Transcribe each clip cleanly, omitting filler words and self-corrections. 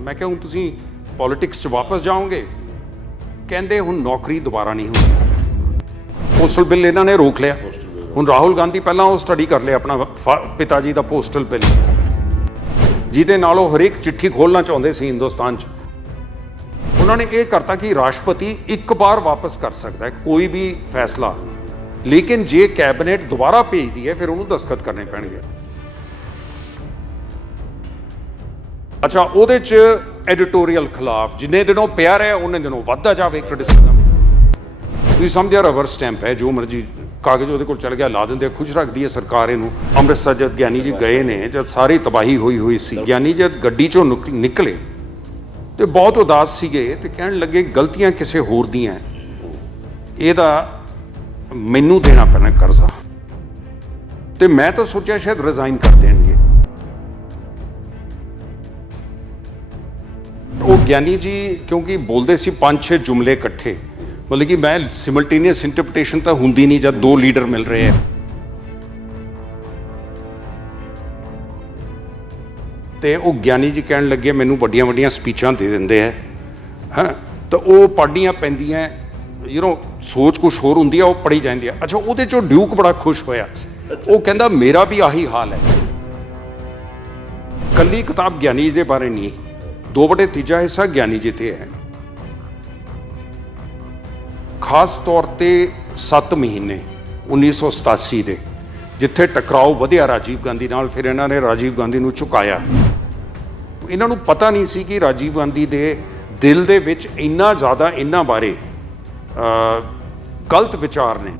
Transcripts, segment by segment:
मैं क्या हूँ तुसीं पॉलिटिक्स च वापस जाओगे? कहते हुण नौकरी दोबारा नहीं होगी। पोस्टल बिल इन्हों ने रोक लिया। हुण राहुल गांधी पहला वो स्टडी कर लिया अपना पिता जी का पोस्टल बिल, जिहदे नाल वो हरेक चिट्ठी खोलना चाहते सी हिंदुस्तान च। उन्होंने ये करता कि राष्ट्रपति एक बार वापस कर सकता है कोई भी फैसला, लेकिन जे कैबिनेट दोबारा भेजती है फिर उन्होंने दस्तखत करने पैणगे। अच्छा, ਉਹਦੇ 'ਚ एडिटोरियल खिलाफ जिन्ने दिनों पिया रहा उन्ने दिनों वधदा जावे क्रिटिसिज्म। ਤੁਸੀਂ ਸਮਝਿਆ रबर स्टैंप है, जो मर्जी कागज ਉਹਦੇ ਕੋਲ चल गया ला ਦਿੰਦੇ, खुश रखती है सरकार ਇਹਨੂੰ। ਅੰਮ੍ਰਿਤਸਰ जब ਗਿਆਨੀ जी गए ने, जब सारी तबाही हुई सी, ਗਿਆਨੀ जब ਗੱਡੀ ਚੋਂ निकले तो बहुत उदास ਸੀਗੇ ਤੇ ਕਹਿਣ ਲੱਗੇ ਗਲਤੀਆਂ ਕਿਸੇ ਹੋਰ ਦੀਆਂ, ਇਹਦਾ ਮੈਨੂੰ ਦੇਣਾ ਪੈਣਾ ਕਰਜ਼ਾ। ਤੇ ਮੈਂ ਤਾਂ ਸੋਚਿਆ ਸ਼ਾਇਦ ਰਿਜ਼ਾਈਨ ਕਰ ਦੇਣਗੇ। ਉਹ ਗਿਆਨੀ ਜੀ ਕਿਉਂਕਿ ਬੋਲਦੇ ਸੀ 5-6 जुमले ਇਕੱਠੇ, मतलब कि मैं सिमल्टेनियस इंटरप्रटेशन तो होंगी नहीं जब दो लीडर मिल रहे हैं। तो वो ज्ञानी जी कहन लगे मैनू वड्डियां वड्डियां स्पीचां दे देंदे है, हाँ, तो वो पढ़नियां पैंदियां, सोच कुछ होर हुंदी है, वो पढ़ी जाती है। अच्छा, वो चो ड्यूक बड़ा खुश होया, वो कहंदा मेरा भी आही हाल है। कल्ली किताब ज्ञानी जी के बारे नहीं, 2/3 हिस्सा ज्ञानी जी ते है। खास तौर पर 7 महीने 1987 के जिथे टकराओ वधिया राजीव गांधी नाल, फिर इन्होंने राजीव गांधी नूं झुकाया। इन्हों पता नहीं सी कि राजीव गांधी दे दिल दे विच इन्ना ज़्यादा इन्हां बारे गलत विचार ने।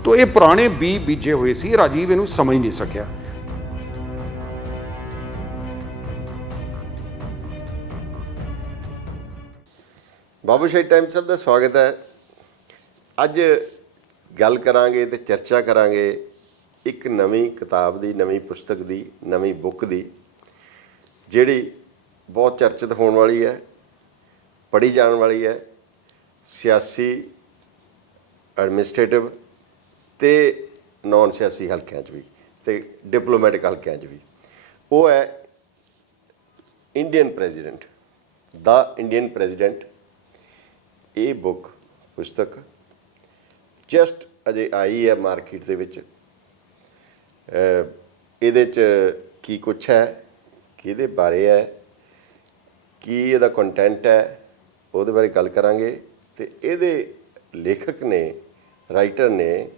तो ये पुराने बीजे हुए सी, राजीव इनू समझ नहीं सकिया। बाबूशाही टाइम्स ਸਾਹਿਬ ਦਾ ਸਵਾਗਤ ਹੈ। ਅੱਜ ਗੱਲ ਕਰਾਂਗੇ ਤੇ ਚਰਚਾ ਕਰਾਂਗੇ ਇੱਕ ਨਵੀਂ ਕਿਤਾਬ ਦੀ, ਨਵੀਂ ਪੁਸਤਕ ਦੀ, ਨਵੀਂ ਬੁੱਕ ਦੀ, ਜਿਹੜੀ ਬਹੁਤ ਚਰਚਿਤ ਹੋਣ ਵਾਲੀ ਹੈ, ਪੜ੍ਹੀ ਜਾਣ ਵਾਲੀ ਹੈ, ਸਿਆਸੀ, ਐਡਮਿਨਿਸਟ੍ਰੇਟਿਵ ਤੇ ਨੌਨ ਸਿਆਸੀ ਹਲਕਿਆਂ 'ਚ ਵੀ ਤੇ ਡਿਪਲੋਮੈਟਿਕ ਹਲਕਿਆਂ 'ਚ ਵੀ। ਉਹ ਹੈ ਇੰਡੀਅਨ ਪ੍ਰੈਜ਼ੀਡੈਂਟ, ਦਾ ਇੰਡੀਅਨ ਪ੍ਰੈਜ਼ੀਡੈਂਟ। ਇਹ ਬੁੱਕ ਪੁਸਤਕ ਜਸਟ ਅਜੇ ਆਈ ਹੈ ਮਾਰਕੀਟ ਦੇ ਵਿੱਚ। ਇਹਦੇ 'ਚ ਕੀ ਕੁਛ ਹੈ, ਕਿਹਦੇ ਬਾਰੇ ਹੈ, ਕੀ ਇਹਦਾ ਕੰਟੈਂਟ ਹੈ, ਉਹਦੇ ਬਾਰੇ ਗੱਲ ਕਰਾਂਗੇ। ਅਤੇ ਇਹਦੇ ਲੇਖਕ ਨੇ, ਰਾਈਟਰ ਨੇ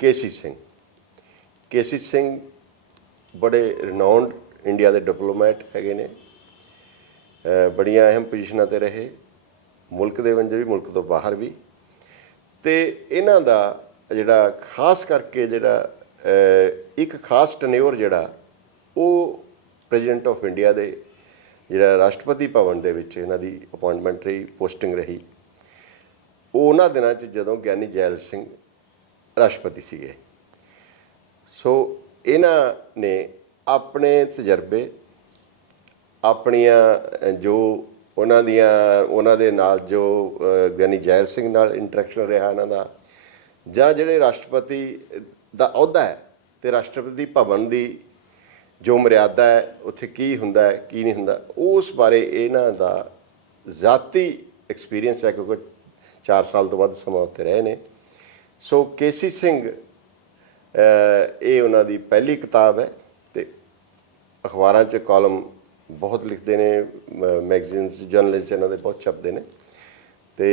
ਕੇਸੀ ਸਿੰਘ। ਕੇਸੀ ਸਿੰਘ ਬੜੇ ਰਿਨਾਊਂਡ ਇੰਡੀਆ ਦੇ ਡਿਪਲੋਮੈਟ ਹੈਗੇ ਨੇ, ਬੜੀਆਂ ਅਹਿਮ ਪੋਜੀਸ਼ਨਾਂ 'ਤੇ ਰਹੇ, ਮੁਲਕ ਦੇ ਅੰਦਰ ਵੀ ਮੁਲਕ ਤੋਂ ਬਾਹਰ ਵੀ। ਅਤੇ ਇਹਨਾਂ ਦਾ ਜਿਹੜਾ ਖਾਸ ਕਰਕੇ ਜਿਹੜਾ ਇੱਕ ਖਾਸ ਟਨਿਓਰ ਜਿਹੜਾ ਉਹ ਪ੍ਰੈਜ਼ੀਡੈਂਟ ਆਫ ਇੰਡੀਆ ਦੇ ਜਿਹੜਾ ਰਾਸ਼ਟਰਪਤੀ ਭਵਨ ਦੇ ਵਿੱਚ ਇਹਨਾਂ ਦੀ ਅਪੁਆਇੰਟਮੈਂਟ ਰਹੀ, ਪੋਸਟਿੰਗ ਰਹੀ, ਉਹ ਉਹਨਾਂ ਦਿਨਾਂ 'ਚ ਜਦੋਂ ਗਿਆਨੀ ਜੈਲ ਸਿੰਘ ਰਾਸ਼ਟਰਪਤੀ ਸੀਗੇ। ਸੋ ਇਹਨਾਂ ਨੇ ਆਪਣੇ ਤਜਰਬੇ, ਆਪਣੀਆਂ ਜੋ ਉਹਨਾਂ ਦੇ ਨਾਲ ਜੋ ਗਿਆਨੀ ਜੈਲ ਸਿੰਘ ਨਾਲ ਇੰਟਰੈਕਸ਼ਨ ਰਿਹਾ ਇਹਨਾਂ ਦਾ, ਜਾਂ ਜਿਹੜੇ ਰਾਸ਼ਟਰਪਤੀ ਦਾ ਅਹੁਦਾ ਹੈ ਅਤੇ ਰਾਸ਼ਟਰਪਤੀ ਭਵਨ ਦੀ ਜੋ ਮਰਿਆਦਾ ਹੈ, ਉੱਥੇ ਕੀ ਹੁੰਦਾ ਹੈ, ਕੀ ਨਹੀਂ ਹੁੰਦਾ, ਉਸ ਬਾਰੇ ਇਹਨਾਂ ਦਾ ਜ਼ਾਤੀ ਐਕਸਪੀਰੀਅੰਸ ਹੈ, ਕਿਉਂਕਿ 4 ਸਾਲ ਤੋਂ ਵੱਧ ਸਮਾਂ ਉੱਥੇ ਰਹੇ ਨੇ। ਸੋ ਕੇਸੀ ਸਿੰਘ, ਇਹ ਉਹਨਾਂ ਦੀ ਪਹਿਲੀ ਕਿਤਾਬ ਹੈ ਅਤੇ ਅਖਬਾਰਾਂ 'ਚ ਕਾਲਮ ਬਹੁਤ ਲਿਖਦੇ ਨੇ, ਮੈਗਜ਼ੀਨਸ, ਜਰਨਲਿਸਟ ਇਹਨਾਂ ਦੇ ਬਹੁਤ ਛਪਦੇ ਨੇ। ਅਤੇ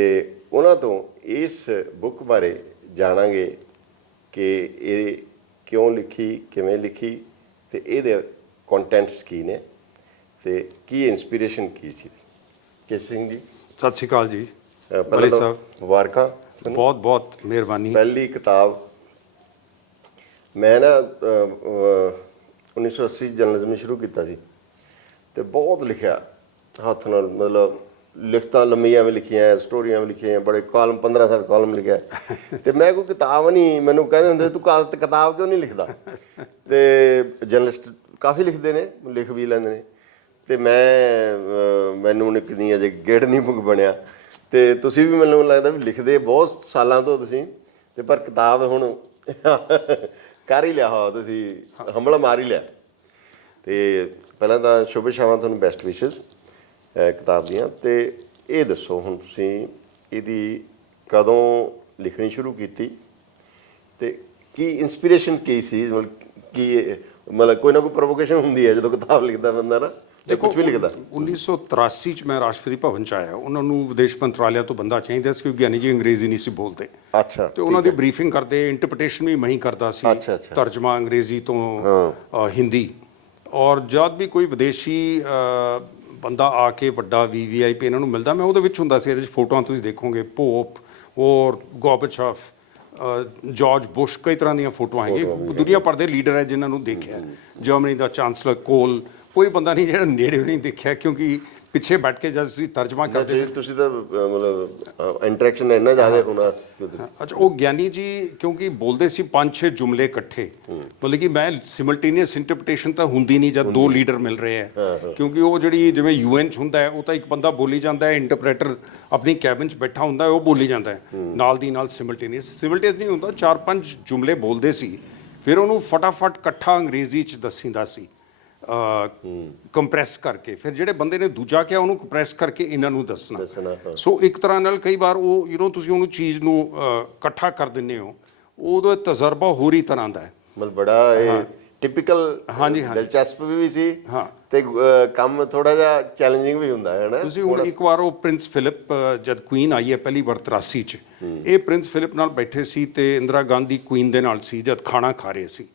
ਉਹਨਾਂ ਤੋਂ ਇਸ ਬੁੱਕ ਬਾਰੇ ਜਾਣਾਂਗੇ ਕਿ ਇਹ ਕਿਉਂ ਲਿਖੀ, ਕਿਵੇਂ ਲਿਖੀ, ਅਤੇ ਇਹਦੇ ਕੰਟੈਂਟਸ ਕੀ ਨੇ ਅਤੇ ਕੀ ਇੰਸਪੀਰੇਸ਼ਨ ਕੀ ਸੀ। ਕੇਸੀ ਸਿੰਘ ਜੀ, ਸਤਿ ਸ਼੍ਰੀ ਅਕਾਲ ਜੀ। ਪਹਿਲਾਂ ਤਾਂ ਮੁਬਾਰਕਾਂ, ਬਹੁਤ ਬਹੁਤ ਮਿਹਰਬਾਨੀ। ਪਹਿਲੀ ਕਿਤਾਬ ਮੈਂ ਨਾ 1980 ਜਰਨਲਿਜ਼ਮ ਸ਼ੁਰੂ ਕੀਤਾ ਸੀ ਅਤੇ ਬਹੁਤ ਲਿਖਿਆ ਹੱਥ ਨਾਲ, ਮਤਲਬ ਲਿਖਤਾਂ ਲੰਮੀਆਂ ਵੀ ਲਿਖੀਆਂ, ਸਟੋਰੀਆਂ ਵੀ ਲਿਖੀਆਂ, ਬੜੇ ਕਾਲਮ, 15 ਸਾਲ ਕਾਲਮ ਲਿਖਿਆ। ਅਤੇ ਮੈਂ ਕੋਈ ਕਿਤਾਬ ਨਹੀਂ, ਮੈਨੂੰ ਕਹਿੰਦੇ ਹੁੰਦੇ ਤੂੰ ਕਿਤਾਬ ਕਿਉਂ ਨਹੀਂ ਲਿਖਦਾ। ਅਤੇ ਜਰਨਲਿਸਟ ਕਾਫੀ ਲਿਖਦੇ ਨੇ, ਲਿਖ ਵੀ ਲੈਂਦੇ ਨੇ, ਅਤੇ ਮੈਨੂੰ ਇੱਕ ਨਹੀਂ ਅਜੇ ਗੇੜ ਨਹੀਂ ਬੁੱਕ ਬਣਿਆ। ਅਤੇ ਤੁਸੀਂ ਵੀ ਮੈਨੂੰ ਲੱਗਦਾ ਵੀ ਲਿਖਦੇ ਬਹੁਤ ਸਾਲਾਂ ਤੋਂ ਤੁਸੀਂ, ਅਤੇ ਪਰ ਕਿਤਾਬ ਹੁਣ ਕਰ ਹੀ ਲਿਆ ਹੋ ਤੁਸੀਂ, ਹੰਭਲਾ ਮਾਰ ਹੀ ਲਿਆ। ਤੇ ਪਹਿਲਾਂ ਤਾਂ ਸ਼ੁਭ ਸ਼ਾਮਾਂ ਤੁਹਾਨੂੰ, ਬੈਸਟ ਵਿਸ਼ੇਸ ਕਿਤਾਬ ਦੀਆਂ। ਤੇ ਇਹ ਦੱਸੋ ਹੁਣ ਤੁਸੀਂ ਇਹਦੀ ਕਦੋਂ ਲਿਖਣੀ ਸ਼ੁਰੂ ਕੀਤੀ ਤੇ ਕੀ ਇਨਸਪੀਰੇਸ਼ਨ ਕੀ ਸੀ? ਮਤਲਬ ਕੋਈ ਨਾ ਕੋਈ ਪ੍ਰੋਵੋਕੇਸ਼ਨ ਹੁੰਦੀ ਹੈ ਜਦੋਂ ਕਿਤਾਬ ਲਿਖਦਾ ਬੰਦਾ ਨਾ, ਦੇਖੋ ਕੁਝ ਵੀ ਲਿਖਦਾ। 1983 ਚ ਮੈਂ ਰਾਸ਼ਟਰਪਤੀ ਭਵਨ ਚ ਆਇਆ, ਉਹਨਾਂ ਨੂੰ ਵਿਦੇਸ਼ ਮੰਤਰਾਲਿਆ ਤੋਂ ਬੰਦਾ ਚਾਹੀਦਾ ਸੀ ਕਿਉਂਕਿ ਗਿਆਨੀ ਜੀ ਅੰਗਰੇਜ਼ੀ ਨਹੀਂ ਸੀ ਬੋਲਦੇ। ਅੱਛਾ। ਤੇ ਉਹਨਾਂ ਦੀ ਬਰੀਫਿੰਗ ਕਰਦੇ, ਇੰਟਰਪ੍ਰੀਟੇਸ਼ਨ ਵੀ ਮੈਂ ਹੀ ਕਰਦਾ ਸੀ, ਤਰਜਮਾ ਅੰਗਰੇਜ਼ੀ ਤੋਂ ਹਿੰਦੀ। ਔਰ ਜਦ ਵੀ ਕੋਈ ਵਿਦੇਸ਼ੀ ਬੰਦਾ ਆ ਕੇ ਵੱਡਾ VVIP ਇਹਨਾਂ ਨੂੰ ਮਿਲਦਾ, ਮੈਂ ਉਹਦੇ ਵਿੱਚ ਹੁੰਦਾ ਸੀ। ਇਹਦੇ ਵਿੱਚ ਫੋਟੋਆਂ ਤੁਸੀਂ ਦੇਖੋਗੇ, ਪੋਪ ਔਰ ਗੋਰਬੇਚੋਵ, ਜਾਰਜ ਬੁਸ਼, ਕਈ ਤਰ੍ਹਾਂ ਦੀਆਂ ਫੋਟੋਆਂ ਹੈਗੀਆਂ। ਦੁਨੀਆ ਭਰ ਦੇ ਲੀਡਰ ਹੈ ਜਿਨ੍ਹਾਂ ਨੂੰ ਦੇਖਿਆ। ਜਰਮਨੀ ਦਾ ਚਾਂਸਲਰ ਕੋਲ, ਕੋਈ ਬੰਦਾ ਨਹੀਂ ਜਿਹੜਾ ਨੇੜੇ ਨਹੀਂ ਦੇਖਿਆ, ਕਿਉਂਕਿ ਪਿੱਛੇ ਬੈਠ ਕੇ ਜਦ ਤੁਸੀਂ ਤਰਜਮਾ ਕਰਦੇ ਤੁਸੀਂ ਤਾਂ ਮਤਲਬ ਇੰਟਰੈਕਸ਼ਨ ਇੰਨਾ ਜ਼ਿਆਦਾ ਹੋਣਾ। ਅੱਛਾ, ਉਹ ਗਿਆਨੀ ਜੀ ਕਿਉਂਕਿ ਬੋਲਦੇ ਸੀ 5-6 ਜੁਮਲੇ ਇਕੱਠੇ, ਮਤਲਬ ਕਿ ਮੈਂ ਸਿਮਲਟੇਨੀਅਸ ਇੰਟਰਪ੍ਰੀਟੇਸ਼ਨ ਤਾਂ ਹੁੰਦੀ ਨਹੀਂ ਜਦ ਦੋ ਲੀਡਰ ਮਿਲ ਰਹੇ ਹੈ, ਕਿਉਂਕਿ ਉਹ ਜਿਹੜੀ ਜਿਵੇਂ UN 'ਚ ਹੁੰਦਾ ਹੈ, ਉਹ ਤਾਂ ਇੱਕ ਬੰਦਾ ਬੋਲੀ ਜਾਂਦਾ ਹੈ, ਇੰਟਰਪ੍ਰੇਟਰ ਆਪਣੀ ਕੈਬਿਨ 'ਚ ਬੈਠਾ ਹੁੰਦਾ ਹੈ, ਉਹ ਬੋਲੀ ਜਾਂਦਾ ਹੈ ਨਾਲ ਦੀ ਨਾਲ। ਸਿਮਲਟੇਨੀਅਸ ਨਹੀਂ ਹੁੰਦਾ, 4-5 ਜੁਮਲੇ ਬੋਲਦੇ ਸੀ, ਫਿਰ ਉਹਨੂੰ ਫਟਾਫਟ ਇਕੱਠਾ ਅੰਗਰੇਜ਼ੀ 'ਚ ਦੱਸੀਦਾ ਸੀ ਕੰਪਰੈਸ ਕਰਕੇ। ਫਿਰ ਜਿਹੜੇ ਬੰਦੇ ਨੇ ਦੂਜਾ ਕਿਹਾ ਉਹਨੂੰ ਕੰਪਰੈਸ ਕਰਕੇ ਇਹਨਾਂ ਨੂੰ ਦੱਸਣਾ। ਸੋ ਇੱਕ ਤਰ੍ਹਾਂ ਨਾਲ ਕਈ ਵਾਰ ਉਹ ਤੁਸੀਂ ਉਹਨੂੰ ਚੀਜ਼ ਨੂੰ ਇਕੱਠਾ ਕਰ ਦਿੰਦੇ ਹੋ, ਉਹਦਾ ਤਜਰਬਾ ਹੋਰ ਹੀ ਤਰ੍ਹਾਂ ਦਾ ਹੈ। ਮਤਲਬ ਬੜਾ ਇਹ ਟਿਪੀਕਲ ਦਿਲਚਸਪ ਵੀ ਸੀ ਤੇ ਕੰਮ ਥੋੜਾ ਜਿਹਾ ਚੈਲੰਜਿੰਗ ਵੀ ਹੁੰਦਾ ਹੈ ਨਾ। ਤੁਸੀਂ ਹੁਣ ਇੱਕ ਵਾਰ ਉਹ ਪ੍ਰਿੰਸ ਫਿਲਿਪ, ਜਦ ਕੁਈਨ ਆਈ ਹੈ ਪਹਿਲੀ ਵਾਰ 83 ਚ, ਇਹ ਪ੍ਰਿੰਸ ਫਿਲਿਪ ਨਾਲ ਬੈਠੇ ਸੀ ਤੇ ਇੰਦਰਾ ਗਾਂਧੀ ਕੁਈਨ ਦੇ ਨਾਲ ਸੀ ਜਦ ਖਾਣਾ ਖਾ ਰਹੇ ਸੀ।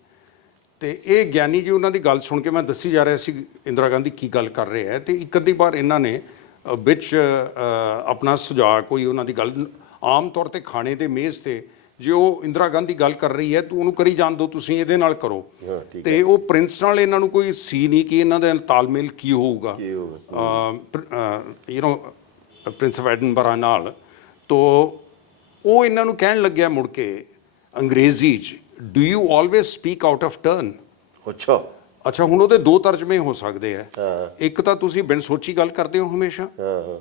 ਤੇ ਇਹ ਗਿਆਨੀ ਜੀ ਉਹਨਾਂ ਦੀ ਗੱਲ ਸੁਣ ਕੇ, ਮੈਂ ਦੱਸੀ ਜਾ ਰਿਹਾ ਸੀ ਇੰਦਰਾ ਗਾਂਧੀ ਕੀ ਗੱਲ ਕਰ ਰਹੇ ਹੈ, ਤੇ ਇੱਕ ਅੱਧੀ ਵਾਰ ਇਹਨਾਂ ਨੇ ਵਿੱਚ ਆਪਣਾ ਸੁਝਾਅ, ਕੋਈ ਉਹਨਾਂ ਦੀ ਗੱਲ, ਆਮ ਤੌਰ ਤੇ ਖਾਣੇ ਦੇ ਮੇਜ਼ ਤੇ ਜੇ ਉਹ ਇੰਦਰਾ ਗਾਂਧੀ ਗੱਲ ਕਰ ਰਹੀ ਹੈ ਤਾਂ ਉਹਨੂੰ ਕਰੀ ਜਾਣ ਦਿਓ, ਤੁਸੀਂ ਇਹਦੇ ਨਾਲ ਕਰੋ। ਤੇ ਉਹ ਪ੍ਰਿੰਸ ਨਾਲ ਇਹਨਾਂ ਨੂੰ ਕੋਈ ਸੀ ਨਹੀਂ ਕਿ ਇਹਨਾਂ ਦਾ ਤਾਲਮੇਲ ਕੀ ਹੋਊਗਾ, ਪ੍ਰਿੰਸ ਆਫ ਐਡਨਬਰਾ ਨਾਲ। ਤੋ ਉਹ ਇਹਨਾਂ ਨੂੰ ਕਹਿਣ ਲੱਗਿਆ ਮੁੜ ਕੇ ਅੰਗਰੇਜ਼ੀ 'ਚ, do you always speak out of turn. ਅੱਛਾ, ਹੁਣ ਉਹਦੇ ਦੋ ਤਰਜਮੇ ਹੋ ਸਕਦੇ ਆ। ਇੱਕ ਤਾਂ ਤੁਸੀਂ ਬਿਨ ਸੋਚੀ ਗੱਲ ਕਰਦੇ ਹੋ ਹਮੇਸ਼ਾ,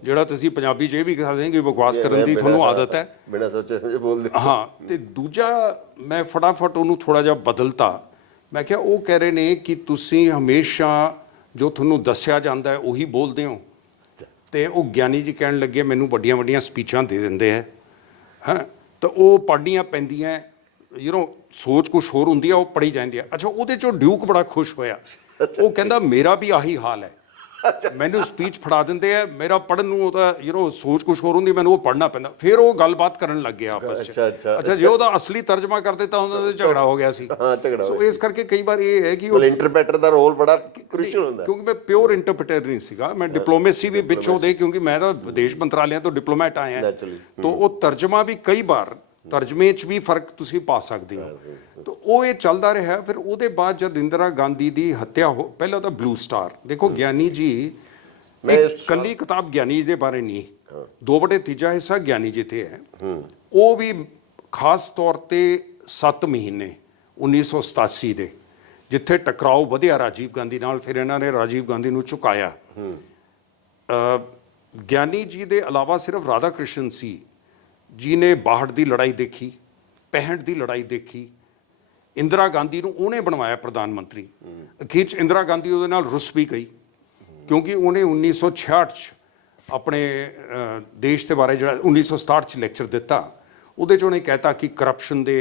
ਜਿਹੜਾ ਤੁਸੀਂ ਪੰਜਾਬੀ 'ਚ ਇਹ ਵੀ ਕਰਦੇ ਕਿ ਬਕਵਾਸ ਕਰਨ ਦੀ ਤੁਹਾਨੂੰ ਆਦਤ ਹੈ, ਬਿਨਾਂ ਸੋਚੇ ਬੋਲਦੇ। ਹਾਂ। ਤੇ ਦੂਜਾ ਮੈਂ ਫਟਾਫਟ ਉਹਨੂੰ ਥੋੜ੍ਹਾ ਜਿਹਾ ਬਦਲਤਾ। ਮੈਂ ਕਿਹਾ ਉਹ ਕਹਿ ਰਹੇ ਨੇ ਕਿ ਤੁਸੀਂ ਹਮੇਸ਼ਾ ਜੋ ਤੁਹਾਨੂੰ ਦੱਸਿਆ ਜਾਂਦਾ ਹੈ ਉਹੀ ਬੋਲਦੇ ਹੋ। ਤੇ ਉਹ ਗਿਆਨੀ ਜੀ ਕਹਿਣ ਲੱਗੇ ਮੈਨੂੰ ਵੱਡੀਆਂ ਵੱਡੀਆਂ ਸਪੀਚਾਂ ਦੇ ਦਿੰਦੇ ਹੈ, ਤਾਂ ਉਹ ਪੜ੍ਹਨੀਆਂ ਪੈਂਦੀਆਂ, ਸੋਚ ਕੁਛ ਹੋਰ ਹੁੰਦੀ ਆ, ਉਹ ਪੜ੍ਹੀ ਜਾਂਦੀ ਆ। ਅੱਛਾ, ਉਹਦੇ 'ਚੋਂ ਡਿਊਕ ਬੜਾ ਖੁਸ਼ ਹੋਇਆ, ਉਹ ਕਹਿੰਦਾ ਮੇਰਾ ਵੀ ਆਹੀ ਹਾਲ ਹੈ, ਮੈਨੂੰ ਸਪੀਚ ਫੜਾ ਦਿੰਦੇ ਆ, ਮੇਰਾ ਪੜ੍ਹਨ ਨੂੰ ਉਹਦਾ ਸੋਚ ਕੁਛ ਹੋਰ ਹੁੰਦੀ, ਮੈਨੂੰ ਉਹ ਪੜ੍ਹਨਾ ਪੈਂਦਾ। ਫਿਰ ਉਹ ਗੱਲਬਾਤ ਕਰਨ ਲੱਗ ਗਿਆ ਆਪਸ 'ਚ। ਅੱਛਾ, ਜੇ ਉਹਦਾ ਅਸਲੀ ਤਰਜਮਾ ਕਰਦੇ ਤਾਂ ਉਹਨਾਂ ਦਾ ਝਗੜਾ ਹੋ ਗਿਆ ਸੀ। ਸੋ ਇਸ ਕਰਕੇ ਕਈ ਵਾਰ ਇਹ ਹੈ ਕਿ ਉਹ ਇੰਟਰਪ੍ਰੀਟਰ ਦਾ ਰੋਲ ਬੜਾ ਕ੍ਰੂਸ਼ੀਅਲ ਹੁੰਦਾ, ਕਿਉਂਕਿ ਮੈਂ ਪਿਓਰ ਇੰਟਰਪ੍ਰੀਟਰ ਨਹੀਂ ਸੀਗਾ, ਮੈਂ ਡਿਪਲੋਮੇਸੀ ਵੀ ਵਿੱਚੋਂ ਦੇ, ਕਿਉਂਕਿ ਮੈਂ ਤਾਂ ਵਿਦੇਸ਼ ਮੰਤਰਾਲਿਆਂ ਤੋਂ ਡਿਪਲੋਮੈਟ ਆਇਆ, ਤਾਂ ਉਹ ਤਰਜਮਾ ਵੀ ਕਈ ਵਾਰ ਤਰਜਮੇ 'ਚ ਵੀ ਫਰਕ ਤੁਸੀਂ ਪਾ ਸਕਦੇ ਹੋ। ਤਾਂ ਉਹ ਇਹ ਚੱਲਦਾ ਰਿਹਾ। ਫਿਰ ਉਹਦੇ ਬਾਅਦ ਜਦ ਇੰਦਰਾ ਗਾਂਧੀ ਦੀ ਹੱਤਿਆ ਪਹਿਲਾਂ ਤਾਂ ਬਲੂ ਸਟਾਰ, ਦੇਖੋ ਗਿਆਨੀ ਜੀ, ਇਕੱਲੀ ਕਿਤਾਬ ਗਿਆਨੀ ਜੀ ਦੇ ਬਾਰੇ ਨਹੀਂ, 2/3 ਹਿੱਸਾ ਗਿਆਨੀ ਜੀ ਤੇ ਹੈ। ਉਹ ਵੀ ਖਾਸ ਤੌਰ ਤੇ 7 ਮਹੀਨੇ 1987 ਦੇ, ਜਿੱਥੇ ਟਕਰਾਓ ਵਧਿਆ ਰਾਜੀਵ ਗਾਂਧੀ ਨਾਲ, ਫਿਰ ਇਹਨਾਂ ਨੇ ਰਾਜੀਵ ਗਾਂਧੀ ਨੂੰ ਝੁਕਾਇਆ। ਗਿਆਨੀ ਜੀ ਦੇ ਇਲਾਵਾ ਸਿਰਫ ਰਾਧਾ ਕ੍ਰਿਸ਼ਨ ਸੀ ਜਿਹਨੇ 62 ਦੀ ਲੜਾਈ ਦੇਖੀ, 65 ਦੀ ਲੜਾਈ ਦੇਖੀ। ਇੰਦਰਾ ਗਾਂਧੀ ਨੂੰ ਉਹਨੇ ਬਣਵਾਇਆ ਪ੍ਰਧਾਨ ਮੰਤਰੀ। ਅਖੀਰ 'ਚ ਇੰਦਰਾ ਗਾਂਧੀ ਉਹਦੇ ਨਾਲ ਰੁੱਸ ਵੀ ਗਈ, ਕਿਉਂਕਿ ਉਹਨੇ 1966 'ਚ ਆਪਣੇ ਦੇਸ਼ ਦੇ ਬਾਰੇ ਜਿਹੜਾ 1967 'ਚ ਲੈਕਚਰ ਦਿੱਤਾ, ਉਹਦੇ 'ਚ ਉਹਨੇ ਕਹਿਤਾ ਕਿ ਕਰਪਸ਼ਨ ਦੇ